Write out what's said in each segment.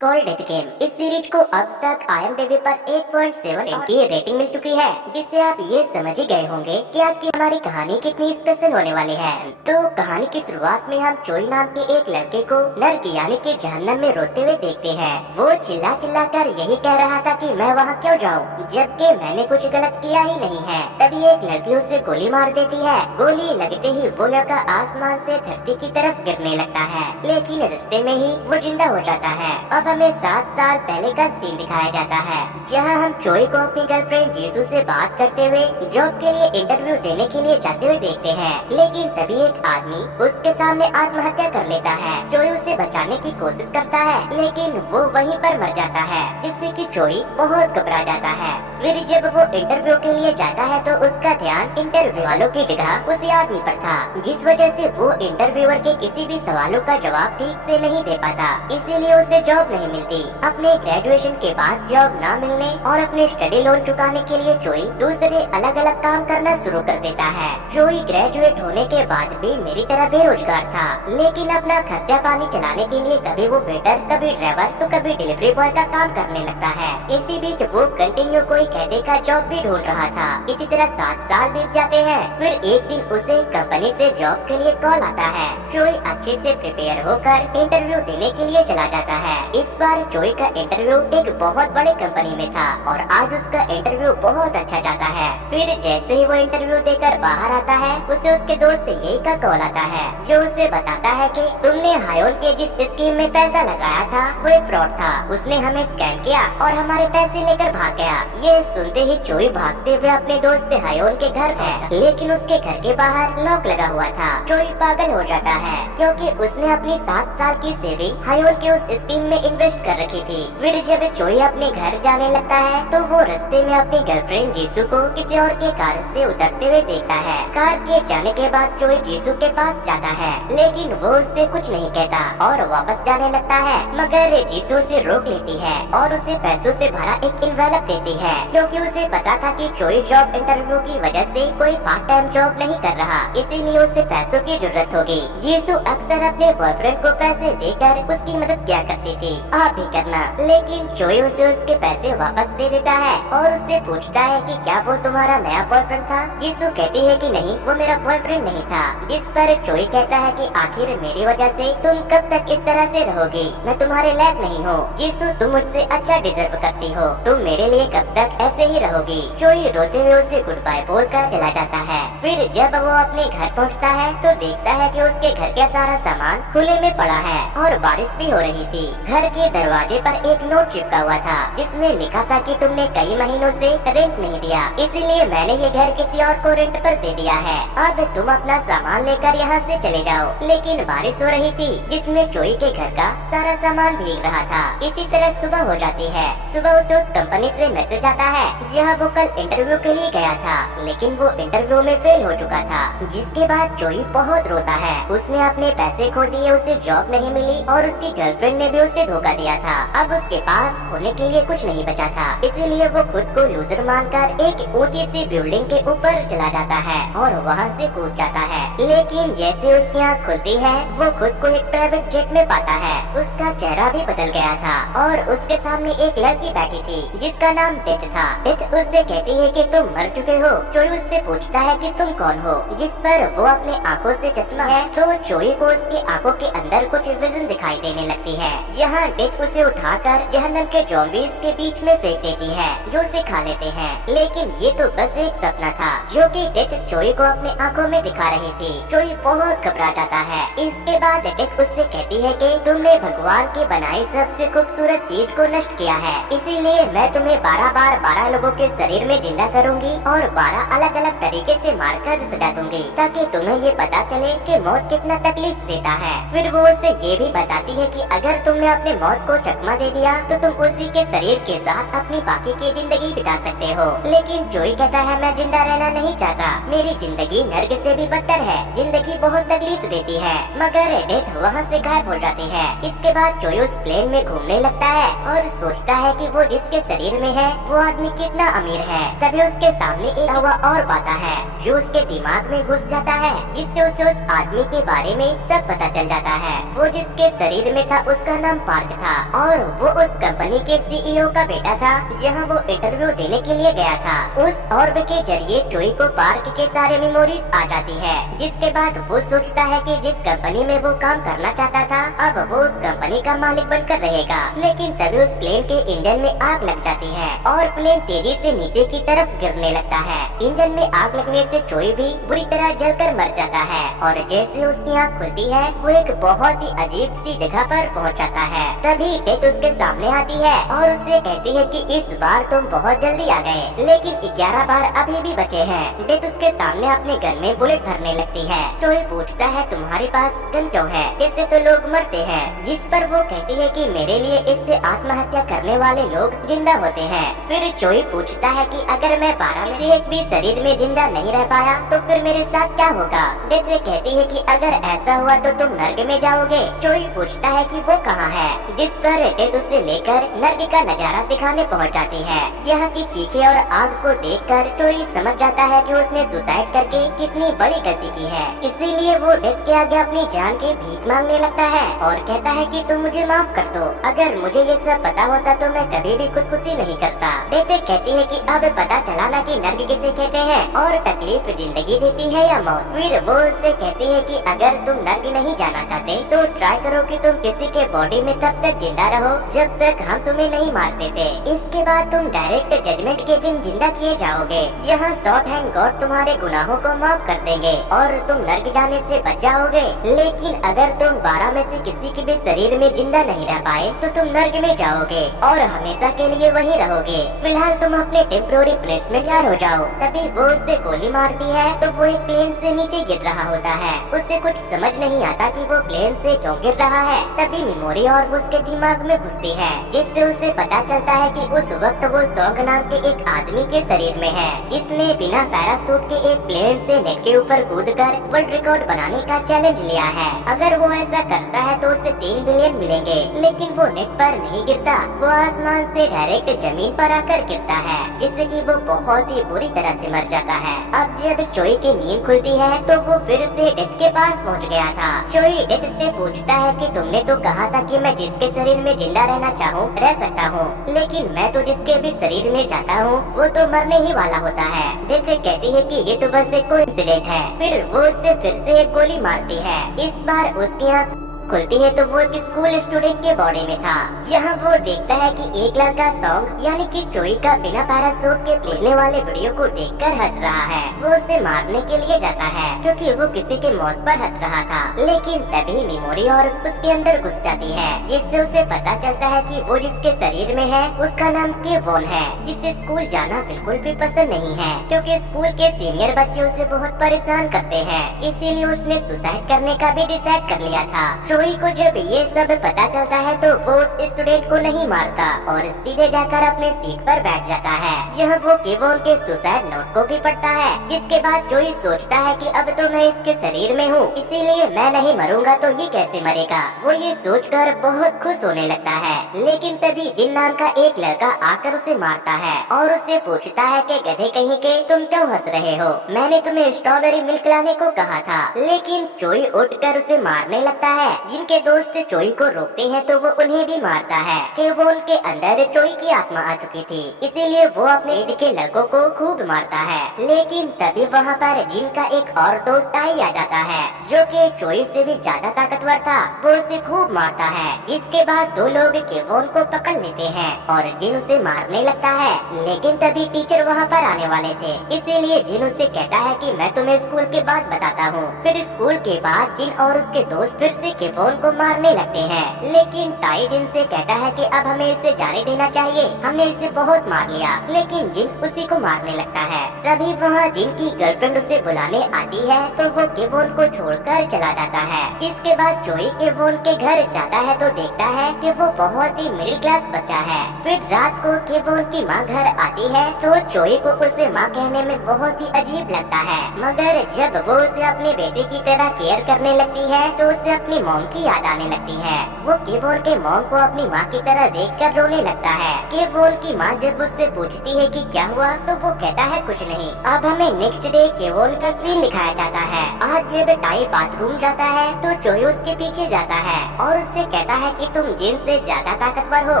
Call death game इस series को अब तक IMDb पर 8.7 की रेटिंग मिल चुकी है, जिससे आप ये समझ ही गए होंगे कि आज की हमारी कहानी कितनी स्पेशल होने वाली है। तो कहानी की शुरुआत में हम चोई नाम के एक लड़के को नर्क यानी कि जहन्नम में रोते हुए देखते हैं। वो चिल्ला चिल्ला कर यही कह रहा था कि मैं वहाँ क्यों जाऊँ, जबकि मैंने कुछ गलत किया ही नहीं है। तभी एक लड़की उसे गोली मार देती है। गोली लगते ही वो लड़का आसमान से धरती की तरफ गिरने लगता है, लेकिन रास्ते में ही वो जिंदा हो जाता है। अब हमें 7 साल पहले का सीन दिखाया जाता है, जहां हम चोई को अपनी गर्लफ्रेंड जीसू से बात करते हुए जॉब के लिए इंटरव्यू देने के लिए जाते हुए देखते हैं। लेकिन तभी एक आदमी उसके सामने आत्महत्या कर लेता है। चोई उसे बचाने की कोशिश करता है, लेकिन वो वहीं पर मर जाता है, जिससे कि चोई बहुत घबरा जाता है। फिर जब वो इंटरव्यू के लिए जाता है तो उसका ध्यान इंटरव्यू वालों की जगह उसी आदमी पर था, जिस वजह से वो इंटरव्यूअर के किसी भी सवालों का जवाब ठीक से नहीं दे पाता, इसीलिए उसे जॉब नहीं मिलती। अपने ग्रेजुएशन के बाद जॉब न मिलने और अपने स्टडी लोन चुकाने के लिए चोई दूसरे अलग अलग काम करना शुरू कर देता है। चोई ग्रेजुएट होने के बाद भी मेरी तरह बेरोजगार था, लेकिन अपना खर्चा पानी चलाने के लिए कभी वो वेटर, कभी ड्राइवर तो कभी डिलीवरी बॉय का काम करने लगता है। इसी बीच वो कंटिन्यू कोई कहने का जॉब भी ढूंढ रहा था। इसी तरह 7 साल बीत जाते हैं। फिर एक दिन उसे कंपनी से जॉब के लिए कॉल आता है। चोई अच्छे से प्रिपेयर होकर इंटरव्यू देने के लिए चला जाता है। इस बार चोई का इंटरव्यू एक बहुत बड़े कंपनी में था और आज उसका इंटरव्यू बहुत अच्छा जाता है। फिर जैसे ही वो इंटरव्यू देकर बाहर आता है, उसे उसके दोस्त यही का कॉल आता है, जो उसे बताता है कि तुमने हायोन के जिस स्कीम में पैसा लगाया था वो एक फ्रॉड था। उसने हमें स्कैम किया और हमारे पैसे लेकर भाग गया। ये सुनते ही चोई भागते हुए अपने दोस्त हायोन के घर है, लेकिन उसके घर के बाहर लॉक लगा हुआ था। चोई पागल हो जाता है, क्योंकि उसने अपनी 7 साल की सेविंग हायोन के उस स्कीम में इन्वेस्ट कर रखी थी। फिर जब चोई अपने घर जाने लगता है तो वो रास्ते में अपनी गर्लफ्रेंड जीसू को किसी और के कार से उतरते हुए देखता है। कार के जाने के बाद चोई जीसू के पास जाता है, लेकिन वो उससे कुछ नहीं कहता और वापस जाने लगता है। मगर जीसू उसे रोक लेती है और उसे पैसों से भरा एक इन्वेलप देती है, क्योंकि उसे पता था कि चोई जॉब इंटरव्यू की वजह से कोई पार्ट टाइम जॉब नहीं कर रहा, इसीलिए उसे पैसों की जरूरत होगी। जीसू अक्सर अपने बॉयफ्रेंड को पैसे देकर उसकी मदद किया करती थी, आप भी करना। लेकिन चोई उसे उसके पैसे वापस दे देता है और उससे पूछता है कि क्या वो तुम्हारा नया बॉयफ्रेंड था। जीसू कहती है कि नहीं, वो मेरा बॉयफ्रेंड नहीं था। जिस पर चोई कहता है कि आखिर मेरी वजह से तुम कब तक इस तरह से रहोगी, मैं तुम्हारे लायक नहीं हूँ। जीसू तुम मुझसे अच्छा डिजर्व करती हो, तुम मेरे लिए कब तक ऐसे ही रहोगी। चोई रोते हुए उसे गुड बाय बोलकर चला जाता है। फिर जब वो अपने घर पहुँचता है तो देखता है कि उसके घर का सारा सामान खुले में पड़ा है और बारिश भी हो रही थी। घर के दरवाजे पर एक नोट चिपका हुआ था, जिसमें लिखा था कि तुमने कई महीनों से रेंट नहीं दिया, इसीलिए मैंने ये घर किसी और को रेंट पर दे दिया है। अब तुम अपना सामान लेकर यहाँ से चले जाओ। लेकिन बारिश हो रही थी, जिसमें चोई के घर का सारा सामान भीग रहा था। इसी तरह सुबह हो जाती है। सुबह उसे उस कंपनी से मैसेज आता है जहाँ वो कल इंटरव्यू के लिए गया था, लेकिन वो इंटरव्यू में फेल हो चुका था। जिसके बाद चोई बहुत रोता है। उसने अपने पैसे खो दिए, उसे जॉब नहीं मिली और उसकी गर्लफ्रेंड ने भी उसे धोखा दिया था। अब उसके पास खोने के लिए कुछ नहीं बचा था, इसीलिए वो खुद को लूजर मानकर एक ऊंची सी बिल्डिंग के ऊपर चला जाता है और वहाँ से कूद जाता है। लेकिन जैसे उसकी आँख खुलती है, वो खुद को एक प्राइवेट जेट में पाता है। उसका चेहरा भी बदल गया था और उसके सामने एक लड़की बैठी थी, जिसका नाम डेथ था। डेथ उससे कहती है कि तुम मर चुके हो। चोई उससे पूछता है कि तुम कौन हो, जिस पर वो अपने आँखों से चश्मा है तो चोई को उसकी आँखों के अंदर कुछ विजन दिखाई देने लगती है, जहाँ डेथ उसे उठाकर जहन्नम के ज़ॉम्बीज़ के बीच में फेंक देती है, जो उसे खा लेते हैं। लेकिन ये तो बस एक सपना था, जो कि डेथ चोई को अपने आँखों में दिखा रही थी। चोई बहुत घबरा जाता है। इसके बाद डेथ उससे कहती है कि तुमने भगवान की बनाई सबसे खूबसूरत चीज को नष्ट किया है, इसीलिए मैं तुम्हें 12 बार 12 लोगों के शरीर में जिंदा करूंगी और 12 अलग अलग तरीके से मारकर सजा दूंगी, ताकि तुम्हें ये पता चले कि मौत कितना तकलीफ देता है। फिर वो उसे ये भी बताती है कि अगर तुमने अपने मौत को चकमा दे दिया तो तुम उसी के शरीर के साथ अपनी बाकी की जिंदगी बिता सकते हो। लेकिन चोई कहता है मैं जिंदा रहना नहीं चाहता, मेरी जिंदगी नर्क से भी बदतर है, जिंदगी बहुत तकलीफ देती है। मगर डेथ वहाँ से गायब हो जाती है। इसके बाद चोई उस प्लेन में घूमने लगता है और सोचता है कि वो जिसके शरीर में है वो आदमी कितना अमीर है। तभी उसके सामने एक हुआ और पाता है, जो उसके दिमाग में घुस जाता है, जिससे उसे उस आदमी के बारे में सब पता चल जाता है। वो जिसके शरीर में था उसका नाम पार्थ पार्क था और वो उस कंपनी के सीईओ का बेटा था जहाँ वो इंटरव्यू देने के लिए गया था। उस ऑर्ब के जरिए चोई को पार्क के सारे मेमोरीज आ जाती है, जिसके बाद वो सोचता है कि जिस कंपनी में वो काम करना चाहता था अब वो उस कंपनी का मालिक बनकर रहेगा। लेकिन तभी उस प्लेन के इंजन में आग लग जाती है और प्लेन तेजी से नीचे की तरफ गिरने लगता है। इंजन में आग लगने से चोई भी बुरी तरह जलकर मर जाता है और जैसे उसकी आँख खुलती है वो एक बहुत ही अजीब सी जगह पर पहुंच जाता है। तभी डेथ उसके सामने आती है और उससे कहती है कि इस बार तुम बहुत जल्दी आ गए, लेकिन 11 बार अभी भी बचे हैं। डेथ उसके सामने अपने गन में बुलेट भरने लगती है। चोई पूछता है तुम्हारे पास गन क्यों है, इससे तो लोग मरते हैं। जिस पर वो कहती है कि मेरे लिए इससे आत्महत्या करने वाले लोग जिंदा होते हैं। फिर चोई पूछता है कि अगर मैं 12 में से एक भी शरीर में जिंदा नहीं रह पाया तो फिर मेरे साथ क्या होगा। डेथ कहती है कि अगर ऐसा हुआ तो तुम नर्क में जाओगे। चोई पूछता है कि वो कहाँ है, जिस पर डेथ उसे लेकर नर्क का नजारा दिखाने पहुंच जाती है, जहाँ की चीखें और आग को देखकर चोई समझ जाता है कि उसने सुसाइड करके कितनी बड़ी गलती की है। इसीलिए वो डेथ के आगे अपनी जान की भीख मांगने लगता है और कहता है कि तुम मुझे माफ कर दो, अगर मुझे ये सब पता होता तो मैं कभी भी खुदकुशी नहीं करता। डेथ कहती है कि अब पता चला ना कि नर्क किसे कहते हैं और तकलीफ जिंदगी देती है या मौत। फिर वो उससे कहती है कि अगर तुम नर्क नहीं जाना चाहते तो ट्राई करो कि तुम किसी के बॉडी में तब तक जिंदा रहो जब तक हम तुम्हें नहीं मार देते। इसके बाद तुम डायरेक्ट जजमेंट के दिन जिंदा किए जाओगे, जहाँ शॉर्ट हैंड गॉड तुम्हारे गुनाहों को माफ कर देंगे और तुम नर्क जाने से बच जाओगे। लेकिन अगर तुम 12 में से किसी के भी शरीर में जिंदा नहीं रह पाए तो तुम नर्क में जाओगे और हमेशा के लिए वहीं रहोगे। फिलहाल तुम अपने टेम्पोररी पनिशमेंट तैयार हो जाओ। तभी वो उससे गोली मारती है तो वो एक प्लेन से नीचे गिर रहा होता है। उसे कुछ समझ नहीं आता कि वो प्लेन से क्यों गिर रहा है। तभी मेमोरी और उसके दिमाग में घुसती है, जिससे उसे पता चलता है कि उस वक्त वो सॉन्ग नाम के एक आदमी के शरीर में है, जिसने बिना पैराशूट के एक प्लेन से नेट के ऊपर कूदकर वर्ल्ड रिकॉर्ड बनाने का चैलेंज लिया है। अगर वो ऐसा करता है तो उसे 3 बिलियन मिलेंगे। लेकिन वो नेट पर नहीं गिरता, वो आसमान से डायरेक्ट जमीन पर आकर गिरता है, जिससे कि वो बहुत ही बुरी तरह से मर जाता है। अब जब चोई की नींद खुलती है तो वो फिर से डेथ के पास पहुंच गया था। चोई डेथ से पूछता है कि तुमने तो कहा था कि मैं जिसके शरीर में जिंदा रहना चाहूँ रह सकता हूँ, लेकिन मैं तो जिसके भी शरीर में जाता हूँ वो तो मरने ही वाला होता है। डेथ कहती है कि ये तो बस एक कोइंसिडेंट है। फिर वो उससे फिर से एक गोली मारती है। इस बार उसकी आँख खुलती है तो वो एक स्कूल स्टूडेंट के बॉडी में था, जहाँ वो देखता है कि एक लड़का सॉन्ग यानी कि चोई का बिना पैराशूट के प्लेने वाले वीडियो को देखकर हंस रहा है। वो उसे मारने के लिए जाता है क्योंकि वो किसी के मौत पर हंस रहा था। लेकिन तभी मेमोरी और उसके अंदर घुस जाती है, जिससे उसे पता चलता है कि वो जिसके शरीर में है उसका नाम केवोन है, जिसे स्कूल जाना बिल्कुल भी पसंद नहीं है क्योंकि स्कूल के सीनियर बच्चे उसे बहुत परेशान करते हैं। इसीलिए उसने सुसाइड करने का भी डिसाइड कर लिया था। चोई को जब ये सब पता चलता है तो वो उस स्टूडेंट को नहीं मारता और सीधे जाकर अपने सीट पर बैठ जाता है, जहाँ वो केवोन के सुसाइड नोट को भी पढ़ता है। जिसके बाद चोई सोचता है कि अब तो मैं इसके शरीर में हूँ, इसीलिए मैं नहीं मरूंगा तो ये कैसे मरेगा। वो ये सोचकर बहुत खुश होने लगता है। लेकिन तभी जिन नाम का एक लड़का आकर उसे मारता है और उससे पूछता है कि गधे कहीं के तुम क्यों हंस रहे हो, मैंने तुम्हें स्ट्रॉबेरी मिल्क लाने को कहा था। लेकिन चोई उठकर उसे मारने लगता है। जिनके दोस्त चोई को रोकते हैं तो वो उन्हें भी मारता है कि वो उनके अंदर चोई की आत्मा आ चुकी थी, इसीलिए वो अपने ईद के लड़कों को खूब मारता है। लेकिन तभी वहाँ पर जिनका एक और दोस्त आई आ जाता है जो कि चोई से भी ज्यादा ताकतवर था। वो उसे खूब मारता है, जिसके बाद 2 लोग केवोन को पकड़ लेते हैं और जिन उसे मारने लगता है। लेकिन तभी टीचर वहाँ पर आने वाले थे, इसीलिए जिन उसे कहता है कि मैं तुम्हें स्कूल के बाद बताता हूँ। फिर स्कूल के बाद जिन और उसके दोस्त फिर से केवोन को मारने लगते हैं। लेकिन ताई जिन से कहता है कि अब हमें इसे जाने देना चाहिए, हमने इसे बहुत मार लिया। लेकिन जिन उसी को मारने लगता है। तभी वहाँ जिन की गर्लफ्रेंड उसे बुलाने आती है तो वो केवोन को छोड़कर चला जाता है। इसके बाद चोई केवोन के घर जाता है तो देखता है कि वो बहुत ही मिडिल क्लास बच्चा है। फिर रात को केवोन की माँ घर आती है तो चोई को उसे माँ कहने में बहुत ही अजीब लगता है, मगर जब वो उसे अपने बेटे की तरह केयर करने लगती है तो उसे अपनी मॉम की याद आने लगती है। वो केवोन के मॉम को अपनी माँ की तरह देखकर रोने लगता है। केवोन की माँ जब उससे पूछती है कि क्या हुआ तो वो कहता है कुछ नहीं। अब हमें नेक्स्ट डे केवोन का सीन दिखाया जाता है। आज जब टाई बाथरूम जाता है तो चोई उसके पीछे जाता है और उससे कहता है कि तुम जिन से ज्यादा ताकतवर हो,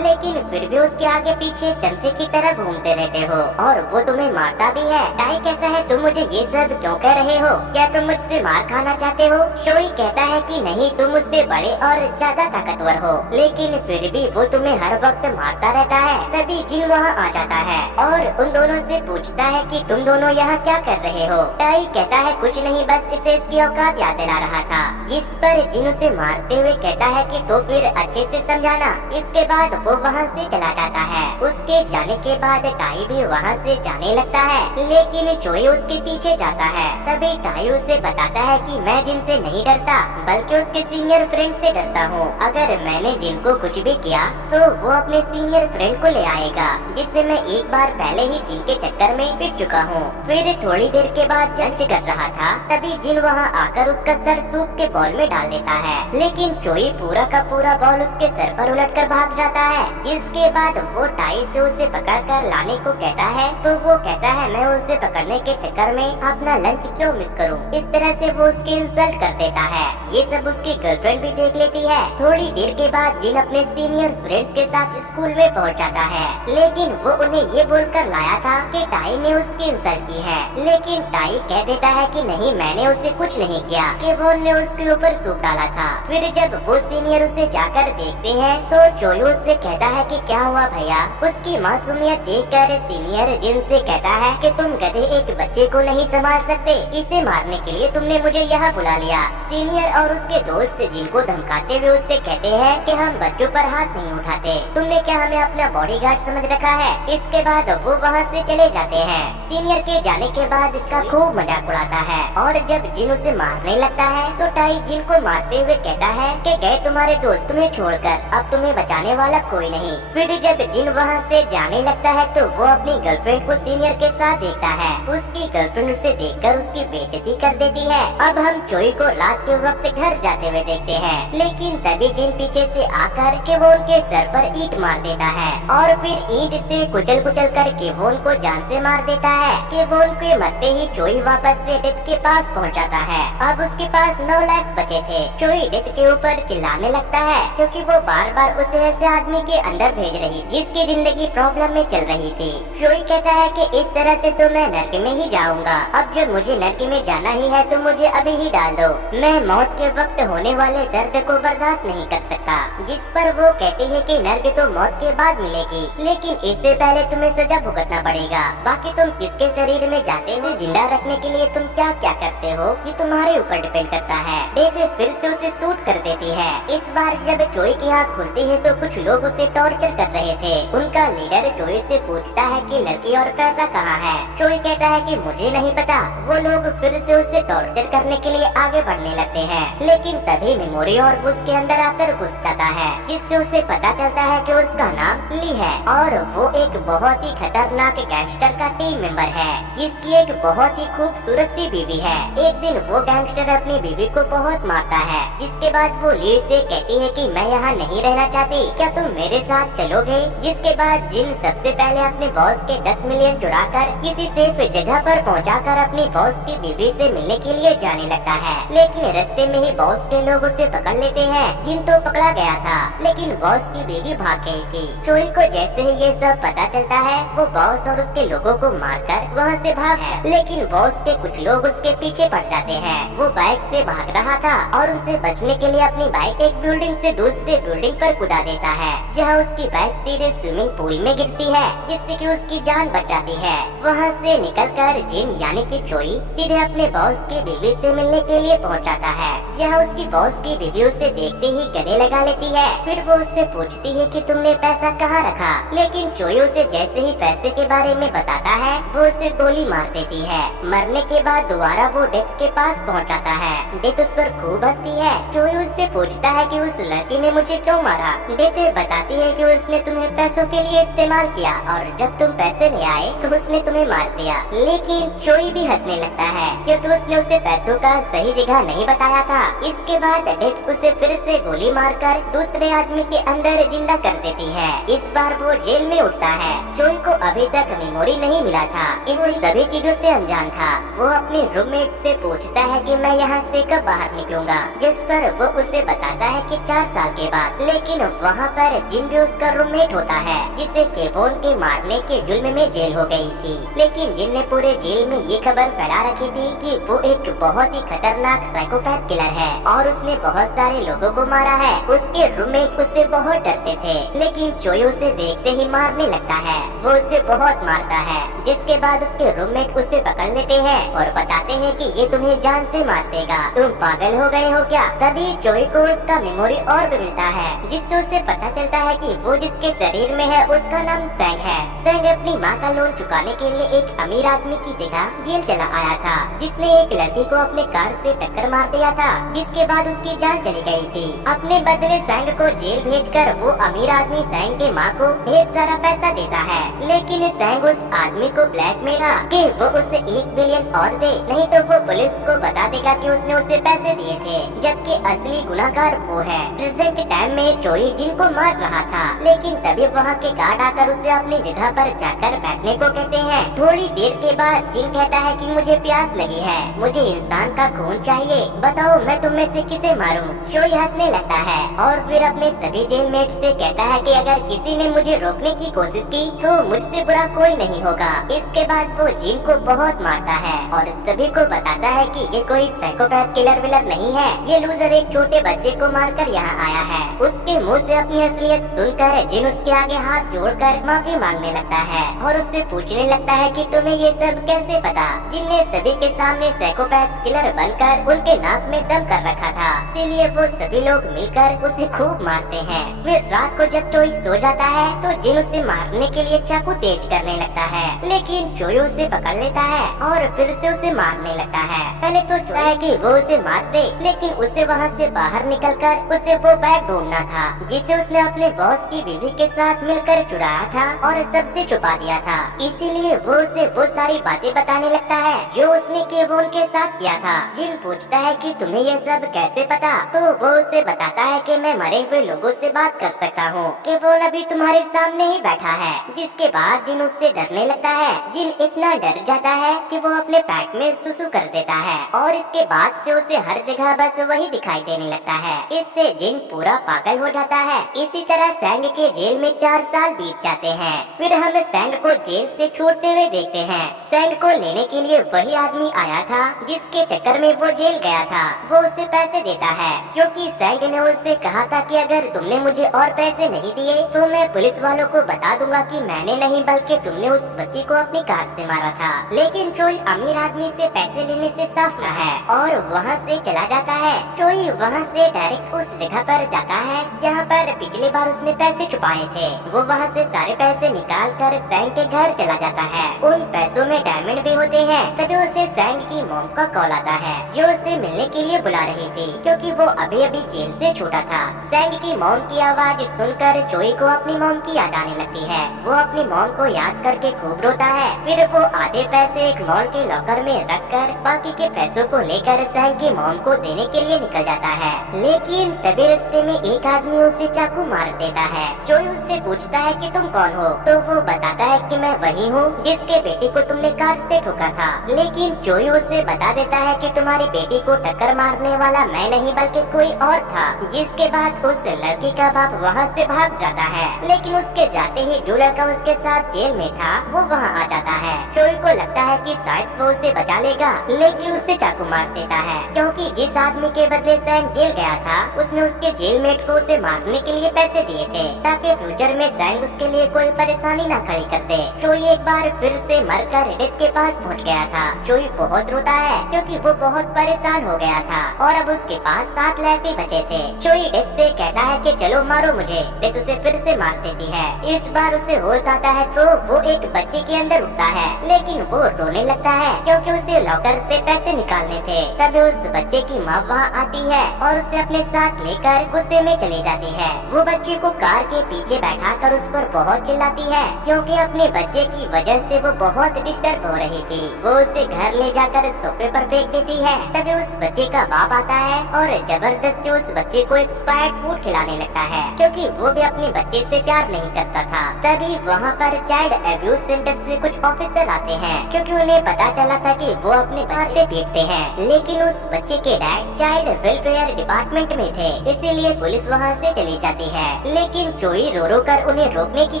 लेकिन फिर भी उसके आगे पीछे चमचे की तरह घूमते रहते हो और वो तुम्हें मारता भी है। टाई कहता है तुम मुझे ये सब क्यों कह रहे हो, क्या तुम मुझसे मार खाना चाहते हो? चोई कहता है कि नहीं, तुम मुझसे बड़े और ज्यादा ताकतवर हो, लेकिन फिर भी वो तुम्हें हर वक्त मारता रहता है। तभी जिन वहाँ आ जाता है और उन दोनों से पूछता है कि तुम दोनों यहाँ क्या कर रहे हो? टाई कहता है कुछ नहीं, बस इसे इसकी औकात याद दिला रहा था। जिस पर जिन उसे मारते हुए कहता है कि तो फिर अच्छे से समझाना। इसके बाद वो वहाँ से चला जाता है। उसके जाने के बाद टाई भी वहाँ से जाने लगता है, लेकिन चोई उसके पीछे जाता है। तभी टाई उसे बताता है कि मैं जिन से नहीं डरता, बल्कि उसके सीनियर फ्रेंड से डरता हूँ। अगर मैंने जिन को कुछ भी किया तो वो अपने सीनियर फ्रेंड को ले आएगा, जिससे मैं एक बार पहले ही जिन के चक्कर में पिट चुका हूँ। फिर थोड़ी देर के बाद लंच कर रहा था, तभी जिन वहाँ आकर उसका सर सूप के बॉल में डाल देता है, लेकिन चोई पूरा का पूरा बॉल उसके सर पर उलटकर भाग जाता है। जिसके बाद वो टाई से उसे पकड़कर लाने को कहता है, तो वो कहता है मैं उसे पकड़ने के चक्कर में अपना लंच क्यों मिस करूं। इस तरह से वो उसकी इंसल्ट कर देता है। ये सब उसकी गर्लफ्रेंड भी देख लेती है। थोड़ी देर के बाद जिन अपने सीनियर फ्रेंड्स के साथ स्कूल में पहुंच जाता है, लेकिन वो उन्हें ये बोलकर लाया था कि टाई ने उसकी इंसल्ट की है, लेकिन टाई कह देता है कि नहीं, मैंने उसे कुछ नहीं किया, केवोन ने उसके ऊपर सूप डाला था। फिर जब वो सीनियर उसे जाकर देखते हैं तो चोई उससे कहता है कि क्या हुआ भैया। उसकी मासूमियत देखकर सीनियर जिन से कहता है कि तुम गधे एक बच्चे को नहीं संभाल सकते, इसे मारने के लिए तुमने मुझे यहाँ बुला लिया। सीनियर और उसके दोस्त जिनको धमकाते हुए उससे कहते हैं कि हम बच्चों पर हाथ नहीं उठाते, तुमने क्या हमें अपना बॉडीगार्ड समझ रखा है। इसके बाद वो वहाँ से चले जाते हैं। सीनियर के जाने के बाद इसका खूब मजाक उड़ाता है और जब जिन उसे मारने लगता है तो टाई जिन को मारते हुए कहता है कि गए तुम्हारे दोस्त तुम्हें छोड़कर, अब तुम्हें बचाने वाला कोई नहीं। फिर जब जिन वहाँ से जाने लगता है तो वो अपनी गर्लफ्रेंड को सीनियर के साथ देखता है। उसकी गर्लफ्रेंड उसे देखकर उसकी बेइज्जती कर देती है। अब हम चोई को रात के वक्त घर जाते हुए देखते हैं, लेकिन तभी जिन पीछे से आकर केवोन के सर पर ईंट मार देता है और फिर ईंट से कुचल कुचल कर केवोन को जान से मार देता है। केवोन के मरते ही चोई वापस से डेथ के पास पहुंच जाता है। अब उसके पास 9 लाइफ बचे थे। चोई डेथ के ऊपर चिल्लाने लगता है क्योंकि वो बार बार उसे ऐसे आदमी के अंदर भेज रही जिसकी जिंदगी प्रॉब्लम में चल रही थी। चोई कहता है कि इस तरह से तो मैं नर्क में ही जाऊंगा, अब जब मुझे नर्क में जाना ही है तो मुझे अभी ही डाल दो, मैं मौत के वक्त होने वाले दर्द को बर्दाश्त नहीं कर सकता। जिस पर वो कहती है कि नर्क तो मौत के बाद मिलेगी, लेकिन इससे पहले तुम्हें सजा भुगतना पड़ेगा। बाकी तुम किसके शरीर में जाते हो जिंदा रखने के लिए तुम क्या क्या करते हो ये तुम्हारे ऊपर डिपेंड करता है। डेथ फिर से उसे शूट कर देती है। इस बार जब चोई की आँख खुलती है तो कुछ लोग उसे टॉर्चर कर रहे थे। उनका लीडर चोई से पूछता है कि लड़की और पैसा कहाँ है। चोई कहता है कि मुझे नहीं पता। वो लोग फिर से उसे टॉर्चर करने के लिए आगे बढ़ने लगते हैं, लेकिन तभी मेमोरी और उसके अंदर आकर घुस जाता है, जिससे उसे पता चलता है कि उसका नाम ली है और वो एक बहुत ही खतरनाक गैंगस्टर का टीम मेंबर है, जिसकी एक बहुत ही खूबसूरत सी बीवी है। एक दिन वो गैंगस्टर अपनी बीवी को बहुत मारता है, जिसके बाद वो ली से कहती है कि मैं यहाँ नहीं रहना चाहती, क्या तुम मेरे साथ चलोगे। जिसके बाद जिन सबसे पहले अपने बॉस के 10 मिलियन चुराकर किसी सेफ जगह पर पहुंचाकर अपनी बॉस की बीवी से मिलने के लिए जाने लगता है, लेकिन रास्ते में ही बॉस के लोग उसे पकड़ लेते हैं। जिन तो पकड़ा गया था, लेकिन बॉस की बीवी भाग गई थी। चोई को जैसे ही ये सब पता चलता है वो बॉस और उसके लोगों को मारकर वहाँ से भाग है, लेकिन बॉस के कुछ लोग उसके पीछे पड़ जाते हैं। वो बाइक से भाग रहा था और उनसे बचने के लिए अपनी बाइक एक बिल्डिंग से दूसरे बिल्डिंग पर कूदा देता है, जहाँ उसकी बाइक सीधे स्विमिंग पूल में गिरती है, जिससे कि उसकी जान बच जाती है। वहाँ से निकलकर जिन यानी कि चोई सीधे अपने बॉस की बीवी से मिलने के लिए पहुँच जाता है, जहाँ उसकी बॉस की बीवी उसे देखते ही गले लगा लेती है। फिर वो उससे पूछती है कि तुमने पैसा कहाँ रखा, लेकिन चोई उसे जैसे ही पैसे के बारे में बताता है वो उसे गोली मार देती है। मरने के बाद दोबारा वो डेथ के पास पहुँच जाता है। डेथ उस पर खूब हंसती है। चोई उससे पूछता है कि उस लड़की ने मुझे क्यों मारा। डेथ बताती है कि उसने तुम्हें पैसों के लिए इस्तेमाल किया और जब तुम पैसे ले आए तो उसने तुम्हें मार दिया। लेकिन चोई भी हंसने लगता है क्योंकि उसने उसे पैसों का सही जगह नहीं बताया था। इसके बाद डेथ उसे फिर से गोली मारकर दूसरे आदमी आदमी के अंदर जिंदा कर देती है। इस बार वो जेल में उठता है। चोई को अभी तक मेमोरी नहीं मिला था, इन सभी चीजों से अनजान था। वो अपने रूममेट से पूछता है कि मैं यहाँ से कब बाहर निकलूंगा, जिस पर वो उसे बताता है कि 4 साल के बाद। लेकिन वहाँ पर जिन भी उसका रूममेट होता है, जिसे केवोन के मारने के जुल्म में जेल हो गई थी। लेकिन जिन ने पूरे जेल में ये खबर फैला रखी थी कि वो एक बहुत ही खतरनाक साइकोपैथ किलर है और उसने बहुत सारे लोगों को मारा है। उसके रूममेट उससे बहुत डरते थे, लेकिन चोई उसे देखते ही मारने लगता है। वो उसे बहुत मारता है, जिसके बाद उसके रूममेट उसे पकड़ लेते हैं और बताते हैं कि ये तुम्हें जान से मार देगा, तुम पागल हो गए हो क्या। तभी चोई को उसका मेमोरी और भी मिलता है, जिससे उसे पता चलता है कि वो जिसके शरीर में है उसका नाम सैंग है। सैंग अपनी माँ का लोन चुकाने के लिए एक अमीर आदमी की जगह जेल चला आया था, जिसने एक लड़की को अपने कार से टक्कर मार दिया था, जिसके बाद उसकी जान चली गई थी। अपने बदले सैंग को जेल भेजकर वो अमीर आदमी सैंग के माँ को ढेर सारा पैसा देता है। लेकिन सैंग उस आदमी को ब्लैकमेल कि वो उसे 1 बिलियन और दे, नहीं तो वो पुलिस को बता देगा कि उसने उसे पैसे दिए थे, जबकि असली गुनाहगार वो है। प्रेजेंट टाइम में चोई जिनको मार रहा था, लेकिन तभी वहाँ के गार्ड आकर उसे अपनी जगह पर जाकर बैठने को कहते हैं। थोड़ी देर के बाद जिन कहता है कि मुझे प्यास लगी है, मुझे इंसान का खून चाहिए, बताओ मैं तुम में से किसे मारूं। चोई हंसने लगता है और फिर अपने सभी जेलमेट से कहता है कि अगर किसी ने मुझे रोकने की कोशिश की तो मुझसे बुरा कोई नहीं होगा। इसके बाद वो जिन को बहुत मारता है और सभी को बताता है कि ये कोई साइकोपैथ किलर विलर नहीं है, ये लूजर एक छोटे बच्चे को मारकर यहाँ आया है। उसके मुंह से अपनी असलियत सुनकर जिन उसके आगे हाथ जोड़कर माफी मांगने लगता है और उससे पूछने लगता है कि तुम्हें ये सब कैसे पता। जिन ने सभी के सामने साइकोपैथ किलर बनकर उनके नाक में दम कर रखा था, इसीलिए वो सभी लोग मिलकर उसे खूब मारते हैं। फिर रात को जब चोई सो जाता है तो जिन उसे मारने के लिए चाकू तेज करने लगता है, लेकिन चोई उसे पकड़ लेता है और फिर से उसे मारने लगता है। पहले तो चाहता है कि वो उसे मार दे, लेकिन उसे वहाँ से बाहर निकलकर उसे वो बैग ढूंढना था, जिसे उसने अपने बॉस की बीवी के साथ मिलकर चुराया था और सबसे छुपा दिया था। इसीलिए वो उसे वो सारी बातें बताने लगता है जो उसने केवोन के साथ किया था। जिन पूछता है कि तुम्हें ये सब कैसे पता, तो वो उसे बताता है कि मैं मरे हुए लोगों से बात कर सकता हूँ, केवोन अभी तुम्हारे सामने ही बैठा है। जिसके बाद जिन उससे डरने लगता है। जिन इतना डर जाता है कि वो अपने पैट में सुसु कर देता है और इसके बाद से उसे हर जगह बस वही दिखाई देने लगता है। इससे जिन पूरा पागल हो जाता है। इसी तरह सैंग के जेल में 4 साल बीत जाते हैं। फिर हम सैंग को जेल से छूटते हुए देखते हैं। सैंग को लेने के लिए वही आदमी आया था जिसके चक्कर में वो जेल गया था। वो उसे पैसे देता है क्योंकि सैंग ने उससे कहा था कि अगर तुमने मुझे और पैसे नहीं दिए तो मैं पुलिस वालों को बता दूंगा कि मैंने नहीं बल्कि तुमने उस बच्ची को अपनी कार से मारा था। लेकिन चोई अमीर आदमी से पैसे लेने से साफ न है और वहाँ से चला जाता है। चोई वहाँ से डायरेक्ट उस जगह पर जाता है जहाँ पर पिछली बार उसने पैसे छुपाए थे। वो वहाँ से सारे पैसे निकाल कर सैंग के घर चला जाता है। उन पैसों में डायमंड भी होते हैं। तभी उसे सैंग की मॉम का कॉल आता है जो उसे मिलने के लिए बुला रही थी क्योंकि वो अभी अभी जेल से छूटा था। सैंग की मॉम की आवाज सुनकर चोई को अपनी मॉम की याद आने लगती है। वो अपनी मॉम को याद करके खूब रोता है। फिर वो आधे पैसे एक मॉल के लॉकर में रखकर बाकी के पैसों को लेकर सैंग की मॉम को देने के लिए निकल जाता है। लेकिन तभी रास्ते में एक आदमी उसे चाकू मार देता है। चोई उससे पूछता है कि तुम कौन हो, तो वो बताता है कि मैं वही हूँ जिसके बेटी को तुमने कार से ठोका था। लेकिन चोई उसे बता देता है कि तुम्हारी बेटी को टक्कर मारने वाला मैं नहीं बल्कि कोई और था। जिसके बाद उस लड़की का बाप वहाँ से भाग जाता है। लेकिन उसके जाते ही जो लड़का उसके साथ जेल में था वो वहाँ आ जाता है। चोई को लगता है कि शायद वो उसे बचा लेगा, लेकिन उससे चाकू मार देता है क्योंकि जिस आदमी के बदले सैंग जेल गया था उसने उसके जेलमेट को उसे मारने के लिए पैसे दिए थे ताकि फ्यूचर में सैंग उसके लिए कोई परेशानी न खड़ी कर दे। चोई एक बार फिर से मरकर डेथ के पास पहुंच गया था। चोई बहुत रोता है क्योंकि वो बहुत परेशान हो गया था और अब उसके पास 7 लाइफ ही बचे थे। चोई डेथ से कहता है कि चलो मारो मुझे। डेथ उसे फिर से मार देती है। इस बार उसे होश आता है तो वो एक बच्चे के अंदर उठता है, लेकिन वो रोने लगता है क्योंकि उसे लॉकर से पैसे निकालने थे। तभी उस बच्चे की माँ वहाँ आती है और उसे अपने साथ लेकर गुस्से में चली जाती है। वो बच्चे को कार के पीछे बैठाकर उस पर बहुत चिल्लाती है क्योंकि अपने बच्चे की वजह से वो बहुत डिस्टर्ब हो रही थी। वो उसे घर ले जाकर सोफे पर फेंक देती है। तभी उस बच्चे का बाप आता है और जबरदस्ती उस बच्चे को एक्सपायर्ड फूड खिला चिल्लाने लगता है क्योंकि वो भी अपने बच्चे से प्यार नहीं करता था। तभी वहाँ पर चाइल्ड अब्यूज सेंटर से कुछ ऑफिसर आते हैं क्योंकि उन्हें पता चला था कि वो अपने मारते पीटते हैं, लेकिन उस बच्चे के डैड चाइल्ड वेलफेयर डिपार्टमेंट में थे, इसीलिए पुलिस वहाँ से चली जाती है। लेकिन चोई रो रो कर उन्हें रोकने की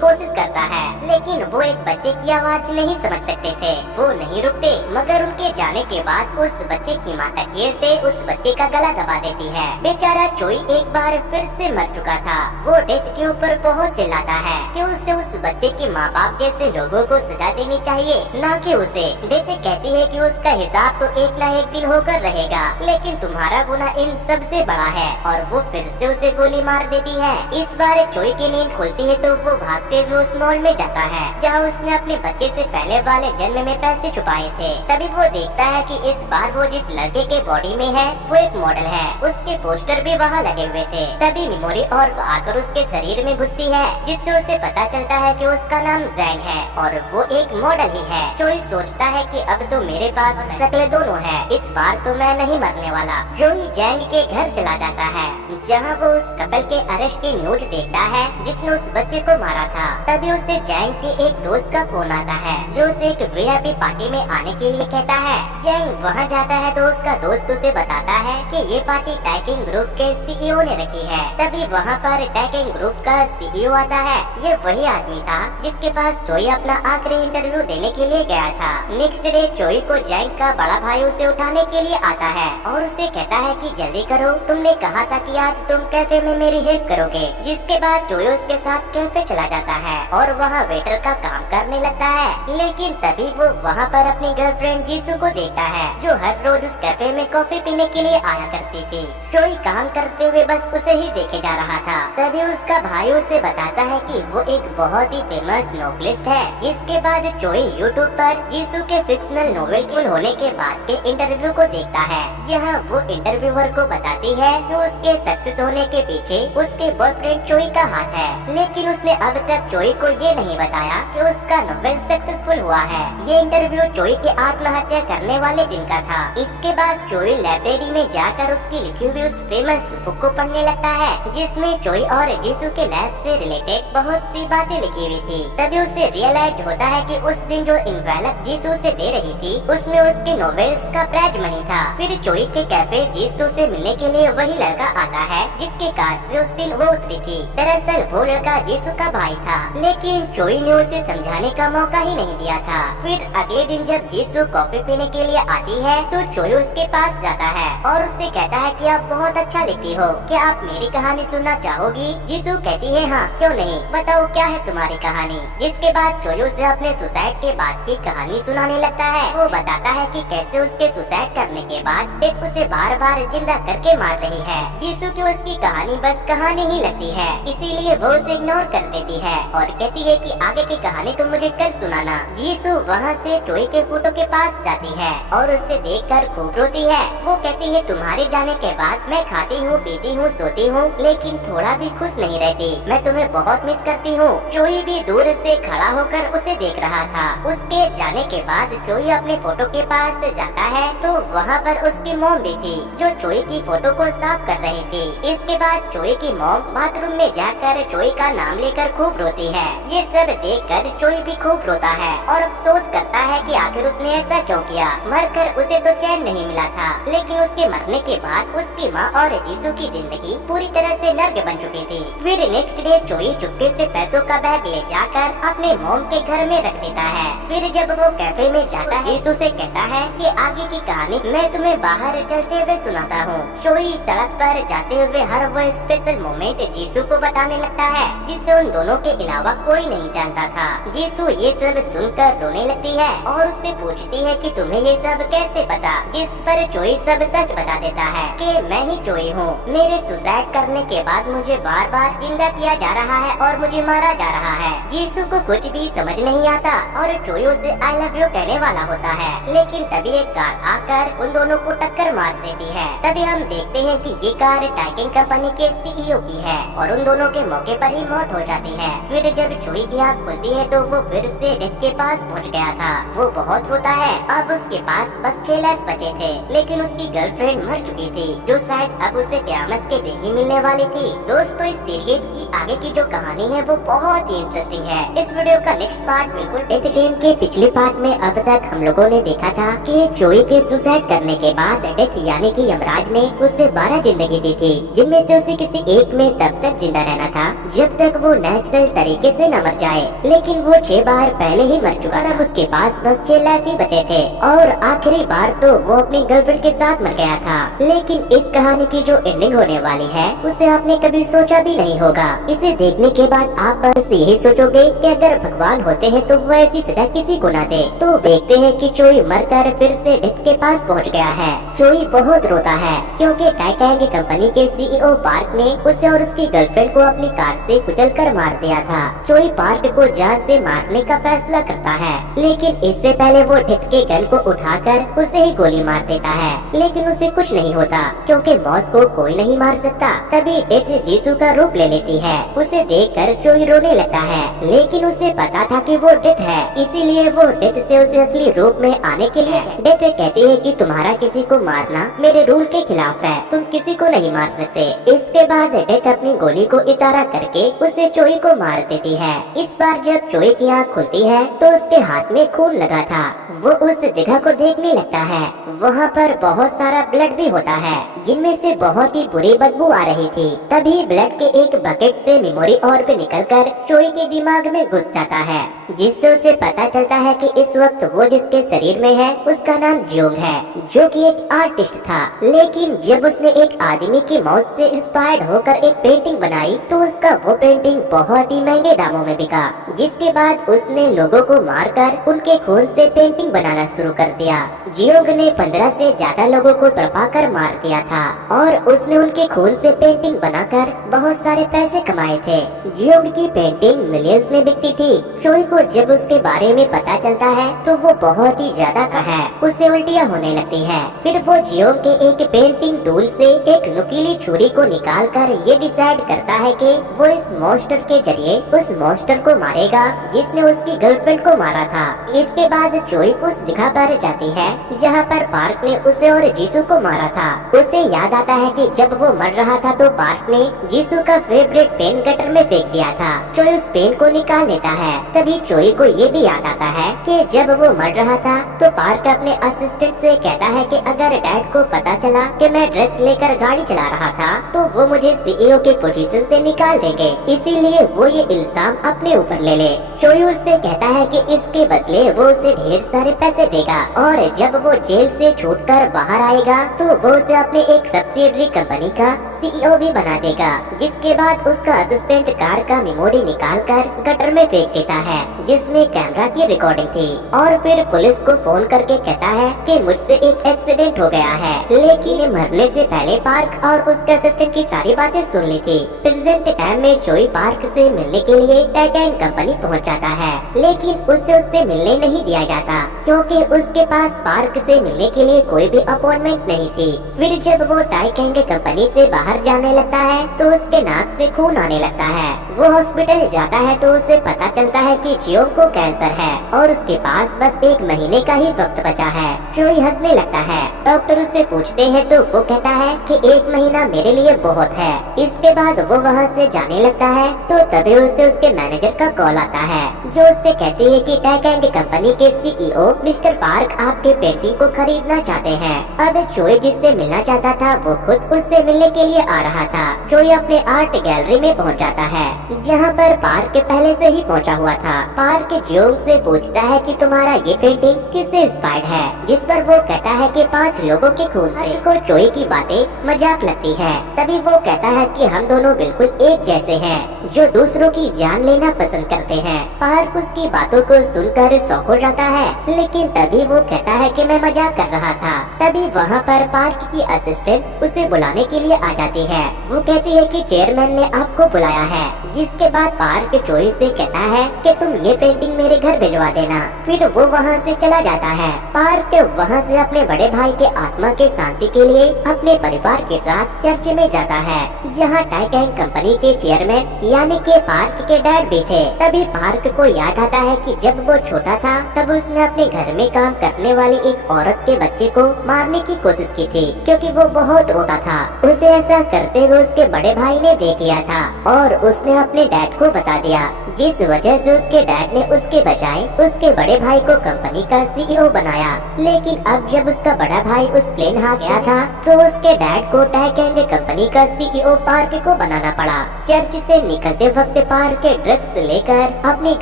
कोशिश करता है, लेकिन वो एक बच्चे की आवाज नहीं समझ सकते थे, वो नहीं रुकते। मगर उनके जाने के बाद उस बच्चे की माँ तकिए से उस बच्चे का गला दबा देती है। बेचारा चोई एक बार फिर से मर चुका था। वो डेथ के ऊपर बहुत चिल्लाता है कि उसे उस बच्चे के माँ बाप जैसे लोगों को सजा देनी चाहिए, न कि उसे। डेथ कहती है कि उसका हिसाब तो एक न एक दिन होकर रहेगा, लेकिन तुम्हारा गुनाह इन सब से बड़ा है, और वो फिर से उसे गोली मार देती है। इस बार चोई की नींद खुलती है तो वो भागते हुए उस मॉल में जाता है जहाँ उसने अपने बच्चे से पहले वाले जन्म में पैसे छुपाए थे। तभी वो देखता है कि इस बार वो जिस लड़के के बॉडी में है वो एक मॉडल है, उसके पोस्टर भी वहाँ लगे हुए थे। तभी मेमोरी और आकर उसके शरीर में घुसती है, जिससे उसे पता चलता है कि उसका नाम जैंग है और वो एक मॉडल ही है। चोई सोचता है कि अब तो मेरे पास शक्ल दोनों है, इस बार तो मैं नहीं मरने वाला। चोई जैंग के घर चला जाता है जहाँ वो उस कपल के अरेस्ट की न्यूज देखता है जिसने उस बच्चे को मारा था। तभी उसे जैंग के एक दोस्त का फोन आता है जो उसे एक वीआईपी पार्टी में आने के लिए कहता है। जैंग वहाँ जाता है तो उसका दोस्त उसे बताता है कि ये पार्टी टैकिंग ग्रुप के सीईओ ने रखी है। तभी वहाँ पर टैकिंग ग्रुप का सीईओ आता है। ये वही आदमी था जिसके पास चोई अपना आखिरी इंटरव्यू देने के लिए गया था। नेक्स्ट डे चोई को जैंग का बड़ा भाई उसे उठाने के लिए आता है और उसे कहता है कि जल्दी करो, तुमने कहा था कि आज तुम कैफे में मेरी हेल्प करोगे। जिसके बाद चोई उसके साथ कैफे चला जाता है और वहाँ वेटर का काम करने लगता है। लेकिन तभी वो वहाँ पर अपनी गर्लफ्रेंड जीसू को देखता है जो हर रोज उस कैफे में कॉफी पीने के लिए आया करती थी। चोई काम करते हुए बस उसे ही देखे जा रहा था। तभी उसका भाई उसे बताता है कि वो एक बहुत ही फेमस नोवेलिस्ट है। जिसके बाद चोई यूट्यूब पर जीसू के फिक्शनल नोवेल फुल होने के बाद के इंटरव्यू को देखता है, जहाँ वो इंटरव्यूअर को बताती है कि उसके सक्सेस होने के पीछे उसके बॉयफ्रेंड चोई का हाथ है। लेकिन उसने अब तक चोई को ये नहीं बताया कि उसका नोवेल सक्सेसफुल हुआ है। ये इंटरव्यू चोई के आत्महत्या करने वाले दिन का था। इसके बाद चोई लाइब्रेरी में जाकर उसकी लिखी हुई उस फेमस बुक को पढ़ने लगता है जिसमें चोई और जीसू के लाइफ से रिलेटेड बहुत सी बातें लिखी हुई थी। तभी उसे रियलाइज होता है कि उस दिन जो इन्वेलप जीसू से दे रही थी उसमें उसके नॉवेल्स का प्राइज मनी था। फिर चोई के कैफे जीसू से मिलने के लिए वही लड़का आता है जिसके कार से उस दिन वो उतरी थी। दरअसल वो लड़का जीसू का भाई था, लेकिन चोई ने उसे समझाने का मौका ही नहीं दिया था। फिर अगले दिन जब जीसू कॉफी पीने के लिए आती है तो चोई उसके पास जाता है और उससे कहता है कि आप बहुत अच्छा लिखती हो, क्या आप मेरी कहानी सुनना चाहोगी? जीसू कहती है हाँ, क्यों नहीं, बताओ क्या है तुम्हारी कहानी। जिसके बाद चोई उसे अपने सुसाइड के बाद की कहानी सुनाने लगता है। वो बताता है कि कैसे उसके सुसाइड करने के बाद डेथ उसे बार बार जिंदा करके मार रही है। जीसू की उसकी कहानी बस कहानी ही लगती है, इसीलिए वो उसे इग्नोर कर देती है और कहती है कि आगे की कहानी तुम मुझे कल सुनाना। जीसू वहाँ से चोई के फोटो के पास जाती है और उससे देखकर खूब रोती है। वो कहती है तुम्हारे जाने के बाद मैं खाती हूँ, पीती हूँ, सोती हूँ, लेकिन थोड़ा भी खुश नहीं रहती। मैं तुम्हें बहुत मिस करती हूँ। चोई भी दूर से खड़ा होकर उसे देख रहा था। उसके जाने के बाद चोई अपने फोटो के पास जाता है तो वहाँ पर उसकी मॉम भी थी जो चोई की फोटो को साफ कर रही थी। इसके बाद चोई की मॉम बाथरूम में जाकर चोई का नाम लेकर खूब रोती है। ये सब देखकर चोई भी खूब रोता है और अफसोस करता है कि आखिर उसने ऐसा क्यों किया। मरकर उसे तो चैन नहीं मिला था, लेकिन उसके मरने के बाद उसकी माँ और जीसू की जिंदगी पूरी तरह से नर्क बन चुकी थी। फिर नेक्स्ट डे चोई चुपके से पैसों का बैग ले जाकर अपने मॉम के घर में रख देता है। फिर जब वो कैफे में जाता है जीसू से कहता है कि आगे की कहानी मैं तुम्हें बाहर चलते हुए सुनाता हूँ। चोई सड़क पर जाते हुए हर वो स्पेशल मोमेंट जीसू को बताने लगता है जिससे उन दोनों के अलावा कोई नहीं जानता था। जीसू ये सब सुनकर रोने लगती है और उससे पूछती है कि तुम्हें ये सब कैसे पता। जिस पर चोई सब सच बता देता है कि मैं ही चोई हूँ। मेरे सुसाइड करने के बाद मुझे बार बार जिंदा किया जा रहा है और मुझे मारा जा रहा है। जीसू को कुछ भी समझ नहीं आता और चोई उसे आई लव यू कहने वाला होता है, लेकिन तभी एक कार आकर उन दोनों को टक्कर मार देती है। तभी हम देखते हैं कि ये कार टाइटन कंपनी के सीईओ की है और उन दोनों के मौके पर ही मौत हो जाती है। फिर जब चोई की आँख खुलती है तो वो फिर से डेथ के पास पहुंच गया था। वो बहुत रोता है। अब उसके पास बस 6 लाख बचे थे, लेकिन उसकी गर्लफ्रेंड मर चुकी थी जो शायद अब उसे क़यामत के दिन ही मिलने वाली थी। दोस्तों, इस सीरीज की आगे की जो कहानी है वो बहुत ही इंटरेस्टिंग है। इस वीडियो का नेक्स्ट पार्ट बिल्कुल डेथ गेम के पिछले पार्ट में अब तक हम लोगों ने देखा था कि चोई के सुसाइड करने के बाद डेथ यानी कि यमराज ने उसे 12 जिंदगी दी थी, जिनमें से उसे किसी एक में तब तक जिंदा रहना था जब तक वो नेचुरल तरीके से न मर जाए। लेकिन वो 6 बार पहले ही मर चुका था। अब उसके पास बस 6 लाख ही बचे थे और आखिरी बार तो वो अपनी गर्लफ्रेंड के साथ मर गया था। लेकिन इस कहानी की जो एंडिंग होने वाली है उसे आपने कभी सोचा भी नहीं होगा। इसे देखने के बाद आप बस यही सोचोगे कि अगर भगवान होते हैं तो वो ऐसी सजा किसी को न दे। तो देखते हैं कि चोई मरकर फिर से डेथ के पास पहुंच गया है। चोई बहुत रोता है क्योंकि टाइटैन कंपनी के सीईओ पार्क ने उसे और उसकी गर्लफ्रेंड को अपनी कार से कुचलकर मार दिया था। चोई पार्क को जान से मारने का फैसला करता है, लेकिन इससे पहले वो डेथ के गन को उठाकर उसे ही गोली मार देता है। लेकिन उसे कुछ नहीं होता क्योंकि मौत को कोई नहीं मार सकता। तभी डेथ जीसू का रूप ले लेती है। उसे देखकर चोई रोने लगता है, लेकिन उसे पता था कि वो डेथ है, इसीलिए वो डेथ से उसे असली रूप में आने के लिए डेथ कहती है कि तुम्हारा किसी को मारना मेरे रूल के खिलाफ है, तुम किसी को नहीं मार सकते। इसके बाद डेथ अपनी गोली को इशारा करके उसे चोई को मार देती है। इस बार जब चोई की आँख खुलती है तो उसके हाथ में खून लगा था। वो उस जगह को देखने लगता है। वहाँ पर बहुत सारा ब्लड भी होता है, जिनमें से बहुत ही बुरी बदबू आ रही थी। तभी ब्लड के एक बकेट से मेमोरी ऑर्ब निकलकर चोई के दिमाग में घुस जाता है, जिससे उसे पता चलता है कि इस वक्त वो जिसके शरीर में है उसका नाम जियोंग है, जो कि एक आर्टिस्ट था। लेकिन जब उसने एक आदमी की मौत से इंस्पायर्ड होकर एक पेंटिंग बनाई तो उसका वो पेंटिंग बहुत ही महंगे दामों में बिका, जिसके बाद उसने लोगों को मारकर उनके खून से पेंटिंग बनाना शुरू कर दिया। जियोंग ने 15 से ज्यादा लोगों को तड़पाकर मार दिया था और उसने उनके खून से पेंटिंग बनाकर बहुत सारे पैसे कमाए थे। जियोंग की पेंटिंग मिलियंस में बिकती थी। चोई को जब उसके बारे में पता चलता है तो वो बहुत ही ज्यादा है, उसे उल्टियाँ होने लगती है। फिर वो जियोंग के एक पेंटिंग टूल से एक नुकीली छुरी को निकालकर ये डिसाइड करता है कि वो इस मॉन्स्टर के जरिए उस मॉन्स्टर को मारेगा जिसने उसकी गर्लफ्रेंड को मारा था। इसके बाद चोई उस जगह पर जाती है जहाँ पर पार्क ने उसे और जीसू को मारा था। उसे याद आता है कि जब वो मर रहा था तो पार्क ने जीसू का फेवरेट पेन गटर में फेंक दिया था। चोई उस पेन को निकाल लेता है। तभी चोई को ये भी याद आता है कि जब वो मर रहा था तो पार्क अपने असिस्टेंट से कहता है कि अगर डैड को पता चला कि मैं ड्रग्स लेकर गाड़ी चला रहा था तो वो मुझे सीईओ के पोजीशन से निकाल देंगे, इसीलिए वो ये इल्जाम अपने ऊपर ले ले। चोई उससे कहता है कि इसके बदले वो उसे ढेर सारे पैसे देगा और जब वो जेल से छूटकर बाहर आएगा तो वो उसे अपने एक सब्सिडरी कंपनी का सीईओ भी बना देगा। जिसके बाद उसका असिस्टेंट कार का मेमोरी निकालकर गटर में फेंक देता है, जिसमें कैमरा की रिकॉर्डिंग थी। और फिर पुलिस को फोन करके कहता है कि मुझसे एक एक्सीडेंट हो गया है, लेकिन मरने से पहले पार्क और उसके असिस्टेंट की सारी बातें सुन ली थी। प्रेजेंट टाइम में चोई पार्क से मिलने के लिए टाइटैन कंपनी पहुंच जाता है, लेकिन उसे उससे मिलने नहीं दिया जाता क्योंकि उसके पास पार्क से मिलने के लिए कोई भी अपॉइंटमेंट नहीं थी। फिर जब वो टाइटैन कंपनी से बाहर जाने लगता है तो उसके नाक से खून आने लगता है। वो हॉस्पिटल जाता है तो उसे पता चलता है कि जियोंग को कैंसर है और उसके पास बस 1 महीने का ही वक्त बचा है। चोई हंसने लगता है। डॉक्टर उससे पूछते हैं तो वो कहता है कि 1 महीना मेरे लिए बहुत है। इसके बाद वो वहाँ से जाने लगता है तो तभी उसे उसके मैनेजर का कॉल आता है, जो उससे कहती है कि टाइटैन कंपनी के सीईओ मिस्टर पार्क आपके पेंटिंग को खरीदना चाहते हैं। अब चोई जिससे मिलना चाहता था वो खुद उससे मिलने के लिए आ रहा था। चोई अपने आर्ट गैलरी में पहुंच जाता है जहां पर पार्क पहले से ही पहुंचा हुआ था। पार्क जियोंग से पूछता है कि तुम्हारा ये पेंटिंग किससे इंस्पायर्ड है, जिस पर वो कहता है कि 5 लोगों के खून से। को चोई की बातें मजाक लगती है। तभी वो कहता है कि हम दोनों बिल्कुल एक जैसे हैं, जो दूसरों की जान लेना पसंद करते हैं। पार्क उसकी बातों को सुनकर शॉक हो जाता है, लेकिन तभी वो कहता है कि मैं मजाक कर रहा था। तभी वहाँ पर पार्क की असिस्टेंट उसे बुलाने के लिए आ जाती है। वो कहती है कि चेयरमैन ने आपको बुलाया है। जिसके बाद पार्क चोई से कहता है कि तुम ये पेंटिंग मेरे घर भिजवा देना। फिर वो वहाँ से चला जाता है। पार्क वहाँ से अपने बड़े भाई के आत्मा के शांति के लिए अपने परिवार के साथ चर्च में जाता है जहाँ टाइटैंक कंपनी के चेयरमैन यानी के पार्क के डैड भी थे। तभी पार्क को याद आता है कि जब वो छोटा था तब उसने अपने घर में काम करने वाली एक औरत के बच्चे को मारने की कोशिश की थी, क्योंकि वो बहुत रोता था। उसे ऐसा करते हुए उसके बड़े भाई ने देख लिया था और उसने अपने डैड को बता दिया, जिस वजह से उसके डैड ने उसके बजाय उसके बड़े भाई को कंपनी का सीईओ बनाया। लेकिन अब जब उसका बड़ा भाई उस प्लेन हाथ गया था तो उसके डैड को टाइटैंक कंपनी का सीईओ पार्क को बनाना पड़ा। चर्च से निकलते वक्त पार्क ड्रग्स लेकर अपनी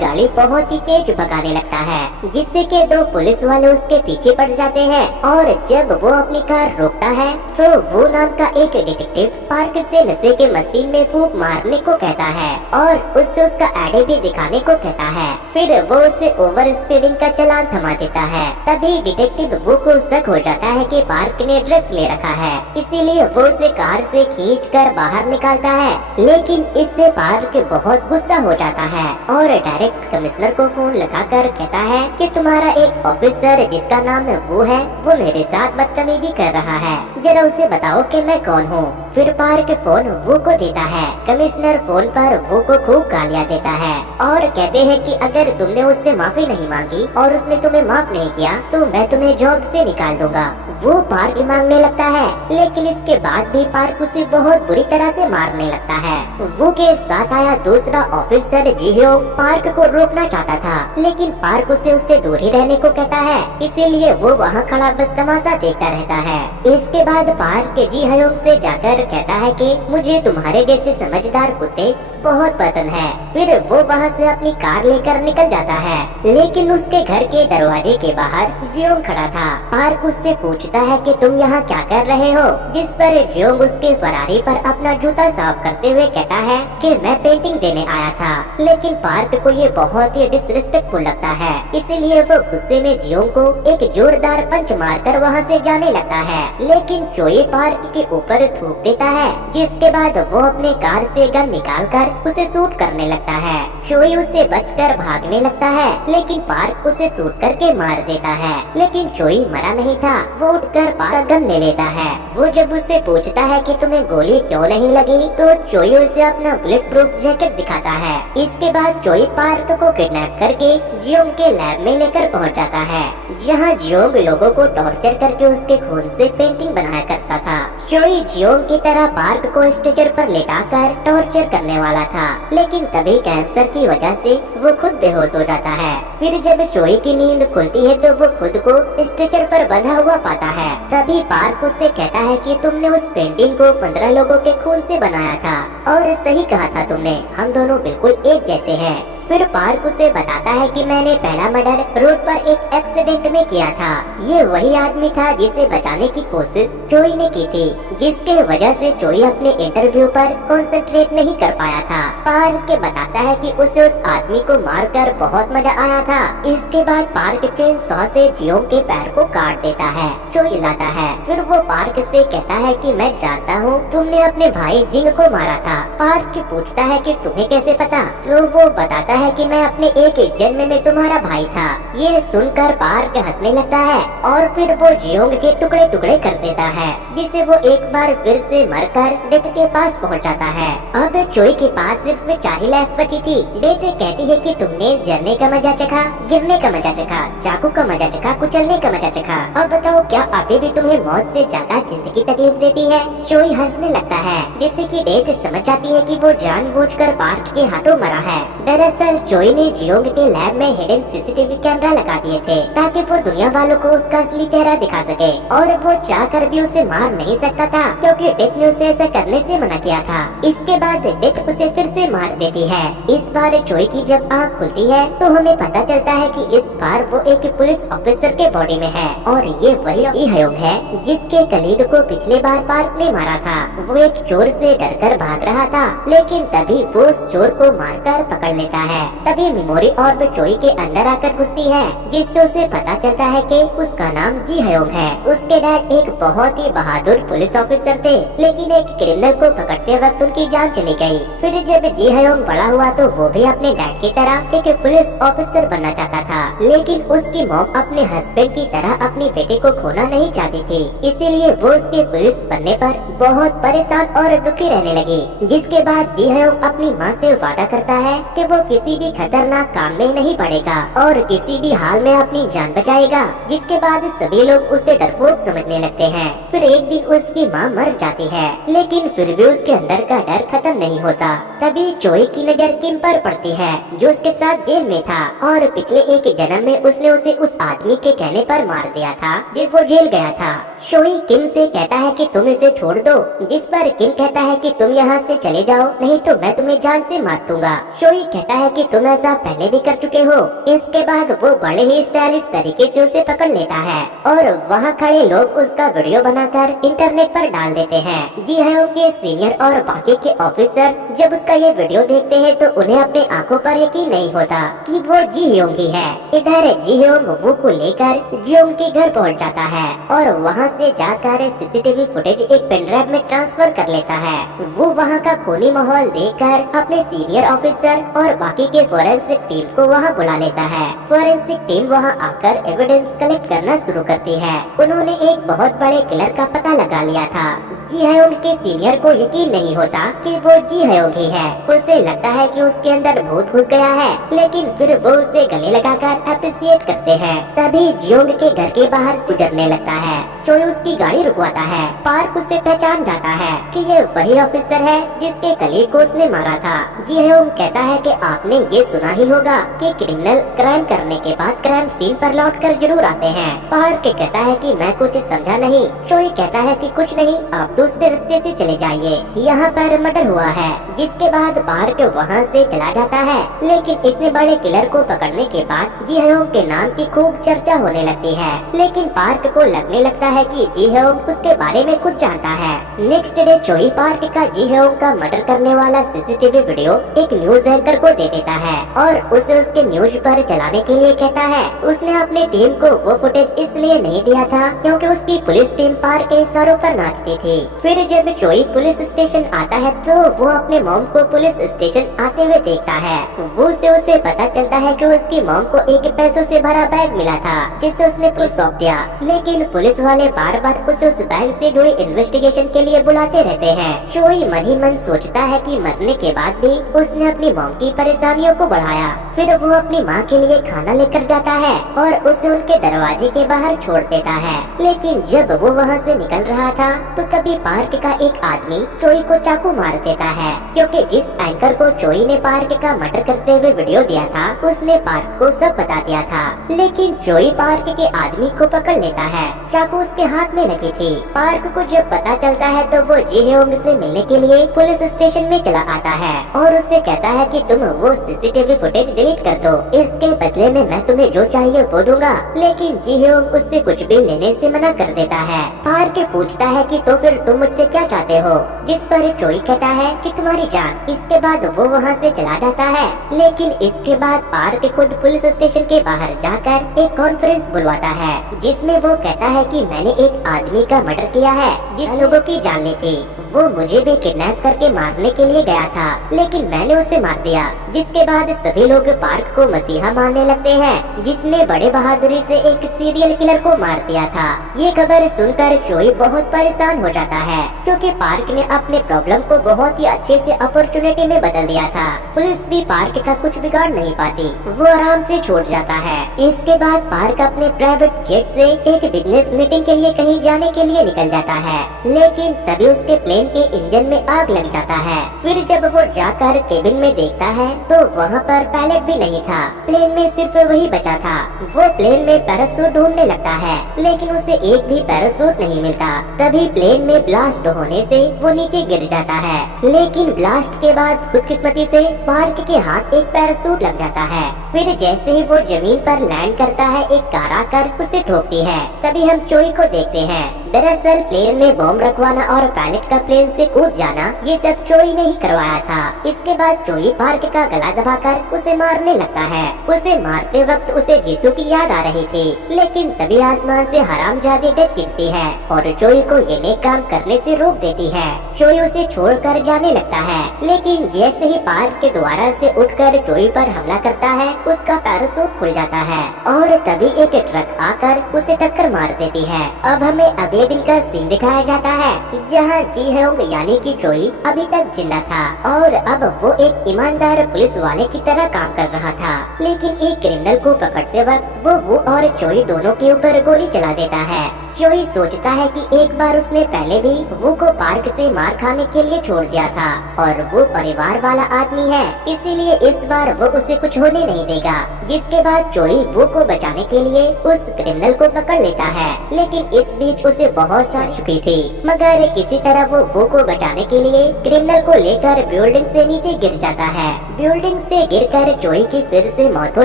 गाड़ी बहुत ही तेज भगाने लगता है, जिससे कि दो पुलिस वाले उसके पीछे पड़ जाते हैं। और जब वो अपनी कार रोकता है तो वो नाम का एक डिटेक्टिव पार्क से नशे के मशीन में फूंक मारने को कहता है और उससे उसका एडे भी दिखाने को कहता है। फिर वो उसे ओवर स्पीडिंग का चालान थमा देता है। तभी डिटेक्टिव वो को शक हो जाता है कि पार्क ने ड्रग्स ले रखा है, इसीलिए वो उसे कार से खींचकर बाहर निकालता है। लेकिन इससे पार्क बहुत गुस्सा हो जाता है और डायरेक्ट कमिश्नर को फोन लगाकर कहता है कि तुम्हारा एक ऑफिसर जिसका नाम वो है वो मेरे साथ बदतमीजी कर रहा है, जरा उसे बताओ कि मैं कौन हूँ। फिर पार्क फोन वो को देता है। कमिश्नर फोन पर वो को खूब गालियाँ देता है और कहते हैं कि अगर तुमने उससे माफी नहीं मांगी और उसने तुम्हें माफ नहीं किया तो मैं तुम्हें जॉब से निकाल दूंगा। वो पार्क मांगने लगता है, लेकिन इसके बाद भी पार्क उसे बहुत बुरी तरह से मारने लगता है। वो के साथ आया दूसरा ऑफिसर जियो पार्क को रोकना चाहता था, लेकिन पार्क उससे दूर ही रहने को कहता है, इसीलिए वो वहाँ खड़ा बस तमाशा देखता रहता है। इसके बाद पार्क जी हयोंग से जाकर कहता है कि मुझे तुम्हारे जैसे समझदार कुत्ते बहुत पसंद है। फिर वो वहाँ से अपनी कार लेकर निकल जाता है, लेकिन उसके घर के दरवाजे के बाहर जियोंग खड़ा था। पार्क उससे पूछता है कि तुम यहाँ क्या कर रहे हो, जिस पर जियोंग उसके फरारी पर अपना जूता साफ करते हुए कहता है कि मैं पेंटिंग देने आया था। लेकिन पार्क को ये बहुत ही डिसरिस्पेक्टफुल लगता है, इसीलिए वो गुस्से में जियोंग को एक जोरदार पंच मारकर वहाँ से जाने लगता है। लेकिन चोई पार्क के ऊपर थूक देता है, जिसके बाद वो अपने कार से गन निकालकर उसे शूट करने लगता है। चोई उसे बचकर भागने लगता है, लेकिन पार्क उसे शूट करके मार देता है। लेकिन चोई मरा नहीं था, वो उठकर पार्क का गन ले लेता है। वो जब उससे पूछता है कि तुम्हें गोली क्यों नहीं लगी, तो चोई उसे अपना बुलेट प्रूफ जैकेट दिखाता है। इसके बाद चोई पार्क को किडनैप करके जियोंग के लैब में लेकर पहुंच जाता है, जहां जियोंग लोगों को टॉर्चर करके उसके खून से पेंटिंग बनाया करता था। चोई जियोंग की तरह पार्क को स्ट्रेचर पर लेटाकर टॉर्चर करने वाला था, लेकिन तभी कैंसर की वजह से वो खुद बेहोश हो जाता है। फिर जब चोई की नींद खुलती है तो वो खुद को स्ट्रेचर पर बंधा हुआ पाता है। तभी पार्क उससे कहता है कि तुमने उस पेंटिंग को 15 लोगों के खून से बनाया था और सही कहा था तुमने, हम दोनों बिल्कुल एक जैसे हैं। फिर पार्क उसे बताता है कि मैंने पहला मर्डर रोड पर एक एक्सीडेंट में किया था। ये वही आदमी था जिसे बचाने की कोशिश चोई ने की थी, जिसके वजह से चोई अपने इंटरव्यू पर कंसंट्रेट नहीं कर पाया था। पार्क बताता है कि उसे उस आदमी को मारकर बहुत मजा आया था। इसके बाद पार्क चेन सॉ से जियोंग के पैर को काट देता है। चोई लाता है। फिर वो पार्क से कहता है कि मैं जानता हूँ तुमने अपने भाई जिंग को मारा था। पार्क पूछता है कि तुम्हें कैसे पता, तो वो बताता है कि मैं अपने एक जन्म में तुम्हारा भाई था। ये सुनकर पार्क हंसने लगता है और फिर वो जियोंग के टुकड़े टुकड़े कर देता है, जिसे वो एक बार फिर से मरकर डेथ के पास पहुंच जाता है। अब चोई के पास सिर्फ 4 ही लाइफ बची थी। डेथ कहती है कि तुमने जलने का मजा चखा, गिरने का मजा चखा, चाकू का मजा चखा, कुचलने का मजा चखा, अब बताओ क्या अभी भी तुम्हें मौत से ज्यादा जिंदगी तकलीफ देती है। चोई हंसने लगता है, जिससे कि डेथ समझ जाती है कि वो जानबूझकर पार्क के हाथों मरा है। दरअसल चोई ने जियोंग के लैब में हिडन सीसीटीवी कैमरा लगा दिए थे ताकि वो दुनिया वालों को उसका असली चेहरा दिखा सके, और वो चाहकर भी उसे मार नहीं सकता था क्योंकि डेथ ने उसे ऐसा करने से मना किया था। इसके बाद डेथ उसे फिर से मार देती है। इस बार चोई की जब आँख खुलती है तो हमें पता चलता है कि इस बार वो एक पुलिस ऑफिसर के बॉडी में है और ये वही जी हयोंग है जिसके कलीग को पिछले बार पार्क ने मारा था। वो एक चोर से डरकर भाग रहा था, लेकिन तभी वो उस चोर को मारकर पकड़ लेता है। तभी मेमोरी ऑर्ब चोई के अंदर आकर घुसती है, जिससे उसे पता चलता है कि उसका नाम जी हयोंग है। उसके डैड एक बहुत ही बहादुर पुलिस ऑफिसर थे, लेकिन एक क्रिमिनल को पकड़ते वक्त उनकी जान चली गई। फिर जब जी हयोंग बड़ा हुआ तो वो भी अपने डैड की तरह एक पुलिस ऑफिसर बनना चाहता था, लेकिन उसकी मॉम अपने हस्बैंड की तरह अपने बेटे को खोना नहीं चाहती थी। इसीलिए वो उसके पुलिस बनने पर बहुत परेशान और दुखी रहने लगी। जिसके बाद जी हयोंग अपनी माँ से वादा करता है कि वो किसी भी खतरनाक काम में नहीं पड़ेगा और किसी भी हाल में अपनी जान बचाएगा। जिसके बाद सभी लोग उसे डरपोक समझने लगते हैं। फिर एक दिन उसकी माँ मर जाती है, लेकिन फिर भी उसके अंदर का डर खत्म नहीं होता। तभी चोई की नजर किम पर पड़ती है, जो उसके साथ जेल में था और पिछले एक जन्म में उसने उसे उस आदमी के कहने पर मार दिया था जिस वो जेल गया था। चोई किम से कहता है कि तुम इसे छोड़ दो, जिस पर किम कहता है कि तुम यहाँ से चले जाओ, नहीं तो मैं तुम्हें जान से मार दूंगा। चोई कहता है कि तुम ऐसा पहले भी कर चुके हो। इसके बाद वो बड़े ही स्टाइलिश तरीके से उसे पकड़ लेता है और वहाँ खड़े लोग उसका वीडियो बनाकर इंटरनेट पर डाल देते हैं। जी हयोंग के सीनियर और बाकी के ऑफिसर जब उसका ये वीडियो देखते हैं तो उन्हें अपने आंखों पर यकीन नहीं होता कि वो जी हयोंग ही है। इधर जी हयोंग वो को लेकर जियोंग के घर पहुँच जाता है और वहाँ से जाकर सीसीटीवी फुटेज एक पेन ड्राइव में ट्रांसफर कर लेता है। वो वहाँ का खूनी माहौल देखकर अपने सीनियर ऑफिसर और बाकी के फोरेंसिक टीम को वहाँ बुला लेता है। फोरेंसिक टीम वहाँ आकर एविडेंस कलेक्ट करना शुरू करती है। उन्होंने एक बहुत बड़े किलर का पता लगा लिया था। जी हयोंग के सीनियर को यकीन नहीं होता कि वो जी हयोंग ही है। उसे लगता है कि उसके अंदर भूत घुस गया है, लेकिन फिर वो उसे गले लगाकर अप्रिशिएट करते हैं। तभी जियोंग के घर के बाहर गुजरने लगता है। चोई उसकी गाड़ी रुकवाता है। पार्क उसे पहचान जाता है कि ये वही ऑफिसर है जिसके कलीग को उसने मारा था। जी हयोंग कहता है कि आपने ये सुना ही होगा कि क्रिमिनल क्राइम करने के बाद क्राइम सीन पर लौटकर जरूर आते हैं। पार्क कहता है कि मैं कुछ समझा नहीं। चोई कहता है कि कुछ नहीं, आप दूसरे रास्ते से चले जाइए, यहाँ पर मर्डर हुआ है। जिसके बाद पार्क वहाँ से चला जाता है, लेकिन इतने बड़े किलर को पकड़ने के बाद जी हयोंग के नाम की खूब चर्चा होने लगती है। लेकिन पार्क को लगने लगता है कि जी हयोंग उसके बारे में कुछ जानता है। नेक्स्ट डे चोई पार्क का जी हयोंग का मर्डर करने वाला सीसीटीवी वीडियो एक न्यूज एंकर को दे देता है और उसे उसके न्यूज पर चलाने के लिए कहता है। उसने अपने टीम को वो फुटेज इसलिए नहीं दिया था क्योंकि उसकी पुलिस टीम पार्क के इशारों पर नाचती थी। फिर जब चोई पुलिस स्टेशन आता है तो वो अपने मॉम को पुलिस स्टेशन आते हुए देखता है। वो से उसे पता चलता है कि उसकी मॉम को एक पैसों से भरा बैग मिला था जिसे उसने पुलिस सौंप दिया, लेकिन पुलिस वाले बार बार उसे उस बैग से जुड़ी इन्वेस्टिगेशन के लिए बुलाते रहते हैं। चोई मन ही मन सोचता है कि मरने के बाद भी उसने अपनी मॉम की परेशानियों को बढ़ाया। फिर वो अपनी माँ के लिए खाना लेकर जाता है और उसे उनके दरवाजे के बाहर छोड़ देता है। लेकिन जब वो वहाँ से निकल रहा था तो तभी पार्क का एक आदमी चोई को चाकू मार देता है, क्योंकि जिस एंकर को चोई ने पार्क का मर्डर करते हुए वीडियो दिया था उसने पार्क को सब बता दिया था। लेकिन चोई पार्क के आदमी को पकड़ लेता है। चाकू उसके हाथ में लगी थी। पार्क को जब पता चलता है तो वो जी हयोंग से मिलने के लिए पुलिस स्टेशन में चला आता है और उससे कहता है कि तुम वो सीसीटीवी फुटेज डिलीट कर दो, इसके बदले में मैं तुम्हें जो चाहिए वो दूंगा। लेकिन जी हयोंग उससे कुछ भी लेने से मना कर देता है। पार्क पूछता है कि तो फिर तुम मुझसे क्या चाहते हो, जिस पर चोई कहता है कि तुम्हारी जान। इसके बाद वो वहाँ से चला जाता है। लेकिन इसके बाद पार्क खुद पुलिस स्टेशन के बाहर जाकर एक कॉन्फ्रेंस बुलवाता है, जिसमें वो कहता है कि मैंने एक आदमी का मर्डर किया है जिस लोगों की जान ली थी। वो मुझे भी किडनैप करके मारने के लिए गया था, लेकिन मैंने उसे मार दिया। जिसके बाद सभी लोग पार्क को मसीहा मानने लगते हैं, जिसने बड़े बहादुरी से एक सीरियल किलर को मार दिया था। ये खबर सुनकर चोई बहुत परेशान हो जाता है, क्योंकि पार्क ने अपने प्रॉब्लम को बहुत ही अच्छे से अपॉर्चुनिटी में बदल दिया था। पुलिस भी पार्क का कुछ बिगाड़ नहीं पाती, वो आराम से छोड़ जाता है। इसके बाद पार्क अपने प्राइवेट जेट से एक बिजनेस मीटिंग के लिए कहीं जाने के लिए निकल जाता है, लेकिन तभी उसके प्लेन के इंजन में आग लग जाता है। फिर जब वो जाकर केबिन में देखता है तो वहाँ पर पायलट भी नहीं था, प्लेन में सिर्फ वही बचा था। वो प्लेन में पैराशूट ढूंढने लगता है, लेकिन उसे एक भी पैराशूट नहीं मिलता। तभी प्लेन में ब्लास्ट होने से वो नीचे गिर जाता है, लेकिन ब्लास्ट के बाद खुदकिस्मती से पार्क के हाथ एक पैराशूट लग जाता है। फिर जैसे ही वो जमीन पर लैंड करता है एक कार आकर उसे ठोकती है। तभी हम चोई को देखते हैं दरअसल प्लेन में बॉम्ब रखवाना और पायलट का प्लेन से कूद जाना ये सब चोई ने ही करवाया था। इसके बाद चोई पार्क का गला दबाकर उसे मारने लगता है। उसे मारते वक्त उसे जीसू की याद आ रही थी, लेकिन तभी आसमान से हरामजादी डेथ गिरती है और चोई को ये नेक काम करने से रोक देती है। चोई उसे छोड़कर जाने लगता है, लेकिन जैसे ही पार्क के द्वारा से उठकर चोई पर हमला करता है उसका पैराशूट खुल जाता है और तभी एक ट्रक आकर उसे टक्कर मार देती है। अब हमें अगले दिन का सीन दिखाया जाता है जहां जी हेयोंग यानी कि चोई अभी तक जिंदा था और अब वो एक ईमानदार पुलिस वाले की तरह काम कर रहा था, लेकिन एक क्रिमिनल को पकड़ते वक्त वो और चोई दोनों के ऊपर गोली चला देता है। चोई सोचता है कि एक बार उसने पहले भी वो को पार्क से मार खाने के लिए छोड़ दिया था और वो परिवार वाला आदमी है, इसीलिए इस बार वो उसे कुछ होने नहीं देगा। जिसके बाद चोई वो को बचाने के लिए उस क्रिमिनल को पकड़ लेता है, लेकिन इस बीच उसे बहुत सारी चुकी थी, मगर किसी तरह वो को बचाने के लिए क्रिमिनल को लेकर बिल्डिंग से नीचे गिर जाता है। बिल्डिंग से गिरकर चोई की फिर से मौत हो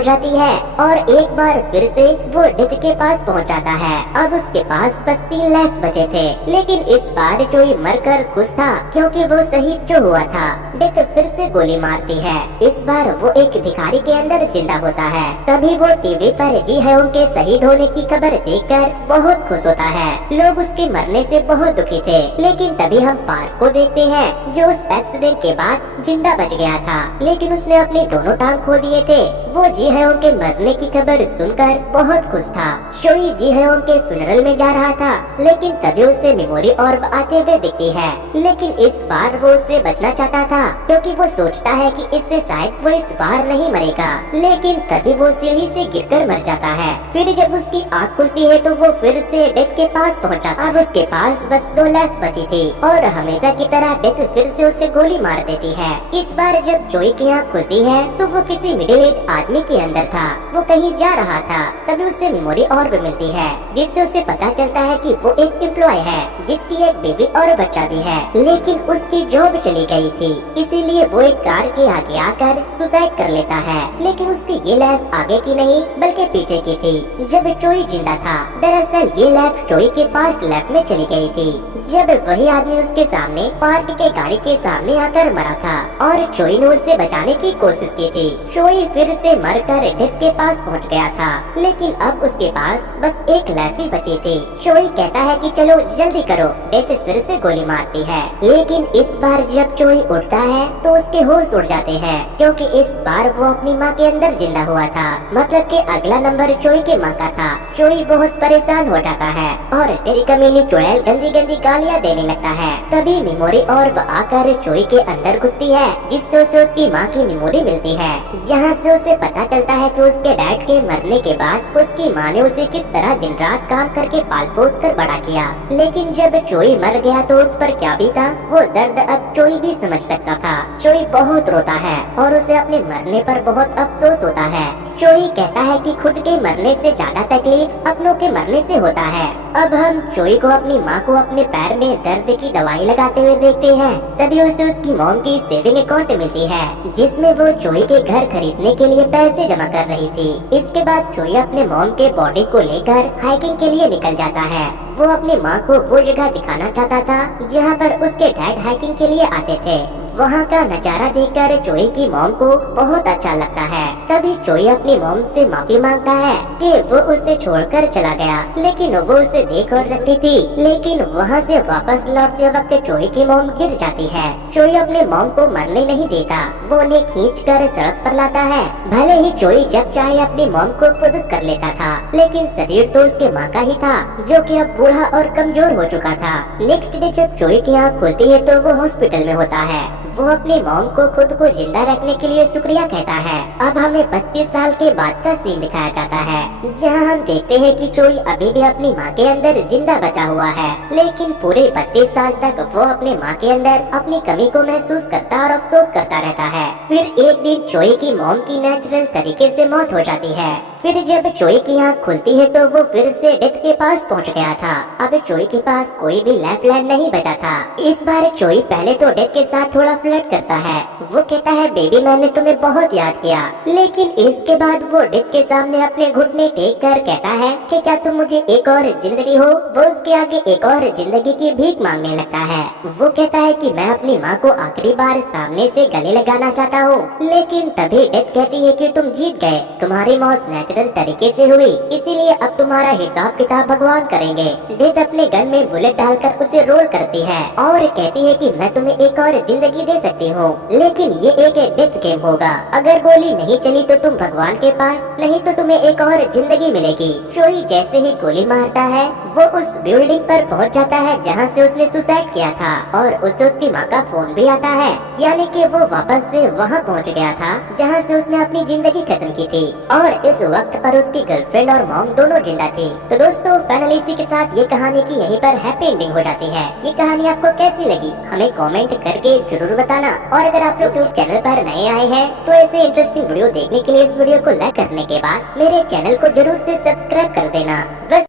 जाती है और एक बार फिर से वो डेथ के पास पहुंच जाता है। अब उसके पास बस 3 लाख बचे थे, लेकिन इस बार चोई मरकर खुश था क्योंकि वो शहीद जो हुआ था। डेथ फिर से गोली मारती है। इस बार वो एक भिखारी के अंदर जिंदा होता है। तभी वो टीवी पर जी हेयोंग के शहीद होने की खबर देखकर बहुत खुश होता है। लोग उसके मरने से बहुत दुखी थे, लेकिन तभी हम पार्क को देखते हैं जो उस एक्सीडेंट के बाद जिंदा बच गया था, लेकिन उसने अपने दोनों टांग खो दिए थे। वो जी हेयोंग के मरने की खबर सुनकर बहुत खुश था। चोई जी हेयोंग के फ्यूनरल में जा रहा था, लेकिन तभी उसे मेमोरी ऑर्ब आते हुए दिखती है, लेकिन इस बार वो उससे बचना चाहता था क्योंकि वो सोचता है कि इससे शायद वो इस बार नहीं मरेगा, लेकिन तभी वो सीढ़ी से गिरकर मर जाता है। फिर जब उसकी आँख खुलती है तो वो फिर से डेथ के पास पहुंचा। अब उसके पास बस 2 लाख बची थी और हमेशा की तरह डेथ फिर से उसे गोली मार देती है। इस बार जब चोई की आँख खुलती है तो वो किसी मिडिल एज आदमी के अंदर था। वो कहीं जा रहा था, तभी उसे मेमोरी ऑर्ब मिलती है, जिससे उसे पता चलता है कि वो एक एम्प्लॉय है जिसकी एक बेबी और बच्चा भी है, लेकिन उसकी जॉब चली गई थी, इसीलिए वो एक कार के आगे आकर सुसाइड कर लेता है। लेकिन उसकी ये लाइफ आगे की नहीं बल्कि पीछे की थी जब चोई जिंदा था। दरअसल ये लाइफ चोई के पास्ट लाइफ में चली गई थी जब वही आदमी उसके सामने पार्क के गाड़ी के सामने आकर मरा था और चोई ने उसे बचाने की कोशिश की थी। चोई फिर से मरकर डेथ के पास पहुंच गया था, लेकिन अब उसके पास बस एक लाइफ ही बची थी। चोई कहता है कि चलो जल्दी करो, डेथ फिर से गोली मारती है, लेकिन इस बार जब चोई उठता है तो उसके होश उड़ जाते हैं क्योंकि इस बार वो अपनी माँ के अंदर जिंदा हुआ था, मतलब कि अगला नंबर चोई के माँ का था। चोई बहुत परेशान हो जाता है और तेरी कमीनी चुड़ैल गंदी गंदी गालियाँ देने लगता है। तभी मेमोरी ऑर्ब आकर चोई के अंदर घुसती है, जिससे उसे उसकी माँ की मेमोरी मिलती है, जहाँ से उसे पता चलता है कि उसके डैड के मरने के बाद उसकी माँ ने उसे किस तरह दिन रात काम करके पाल पोस कर बड़ा किया। लेकिन जब चोई मर गया तो उस पर क्या बीता वो दर्द अब चोई भी समझ सकता था। चोई बहुत रोता है और उसे अपने मरने पर बहुत अफसोस होता है। चोई कहता है कि खुद के मरने से ज्यादा तकलीफ अपनों के मरने से होता है। अब हम चोई को अपनी माँ को अपने पैर में दर्द की दवाई लगाते हुए देखते हैं। तभी उसे उसकी मॉम की सेविंग अकाउंट मिलती है, जिसमें वो चोई के घर खरीदने के लिए पैसे जमा कर रही थी। इसके बाद चोई अपने मॉम के बॉडी को लेकर हाइकिंग के लिए निकल जाता है। वो अपनी माँ को वो जगह दिखाना चाहता था जहाँ पर उसके डैड हाइकिंग के लिए आते थे। वहाँ का नजारा देखकर चोई की मॉम को बहुत अच्छा लगता है। तभी चोई अपनी मॉम से माफी मांगता है कि वो उसे छोड़कर चला गया, लेकिन वो उसे देख और सकती थी। लेकिन वहाँ से वापस लौटते वक्त चोई की मॉम गिर जाती है। चोई अपने मॉम को मरने नहीं देता, वो उन्हें खींचकर सड़क पर लाता है। भले ही चोई जब चाहे अपनी मॉम को पोजेस कर लेता था, लेकिन शरीर तो उसके माँ का ही था, जो कि अब बूढ़ा और कमजोर हो चुका था। नेक्स्ट डे जब चोई की आँख खुलती है तो वो हॉस्पिटल में होता है। वो अपनी मॉम को खुद को जिंदा रखने के लिए शुक्रिया कहता है। अब हमें 32 साल के बाद का सीन दिखाया जाता है, जहां हम देखते हैं कि चोई अभी भी अपनी माँ के अंदर जिंदा बचा हुआ है, लेकिन पूरे 32 साल तक वो अपने माँ के अंदर अपनी कमी को महसूस करता और अफसोस करता रहता है। फिर एक दिन चोई की मॉम की नेचुरल तरीके से मौत हो जाती है। फिर जब चोई की आँख खुलती है तो वो फिर से डेथ के पास पहुंच गया था। अब चोई के पास कोई भी लाइफ लाइन नहीं बचा था। इस बार चोई पहले तो डेथ के साथ थोड़ा फ्लर्ट करता है। वो कहता है बेबी मैंने तुम्हें बहुत याद किया, लेकिन इसके बाद वो डेथ के सामने अपने घुटने टेक कर कहता है कि क्या तुम मुझे एक और जिंदगी हो। वो उसके आगे एक और जिंदगी की भीख मांगने लगता है। वो कहता है कि मैं अपनी माँ को आखिरी बार सामने से गले लगाना चाहता हूँ, लेकिन तभी डेथ कहती है कि तुम जीत गए, तुम्हारी मौत नेचुरल तरीके से हुई, इसीलिए अब तुम्हारा हिसाब किताब भगवान करेंगे। डेथ अपने गन में बुलेट डालकर उसे रोल करती है और कहती है कि मैं तुम्हें एक और जिंदगी दे सकती हूँ, लेकिन ये एक डेथ गेम होगा। अगर गोली नहीं चली तो तुम भगवान के पास, नहीं तो तुम्हें एक और जिंदगी मिलेगी। चोई जैसे ही गोली मारता है वो उस बिल्डिंग पर पहुंच जाता है जहां से उसने सुसाइड किया था और उसे उसकी माँ का फोन भी आता है, यानी कि वो वापस से वहां पहुंच गया था जहां से उसने अपनी जिंदगी खत्म की थी और इस वक्त पर उसकी गर्लफ्रेंड और मॉम दोनों जिंदा थी। तो दोस्तों फाइनली इसी के साथ ये कहानी की यहीं पर हैप्पी एंडिंग हो जाती है। ये कहानी आपको कैसी लगी हमें कमेंट करके जरूर बताना, और अगर आप लोग चैनल पर नए आए हैं तो ऐसे इंटरेस्टिंग वीडियो देखने के लिए इस वीडियो को लाइक करने के बाद मेरे चैनल को जरूर से सब्सक्राइब कर देना। बस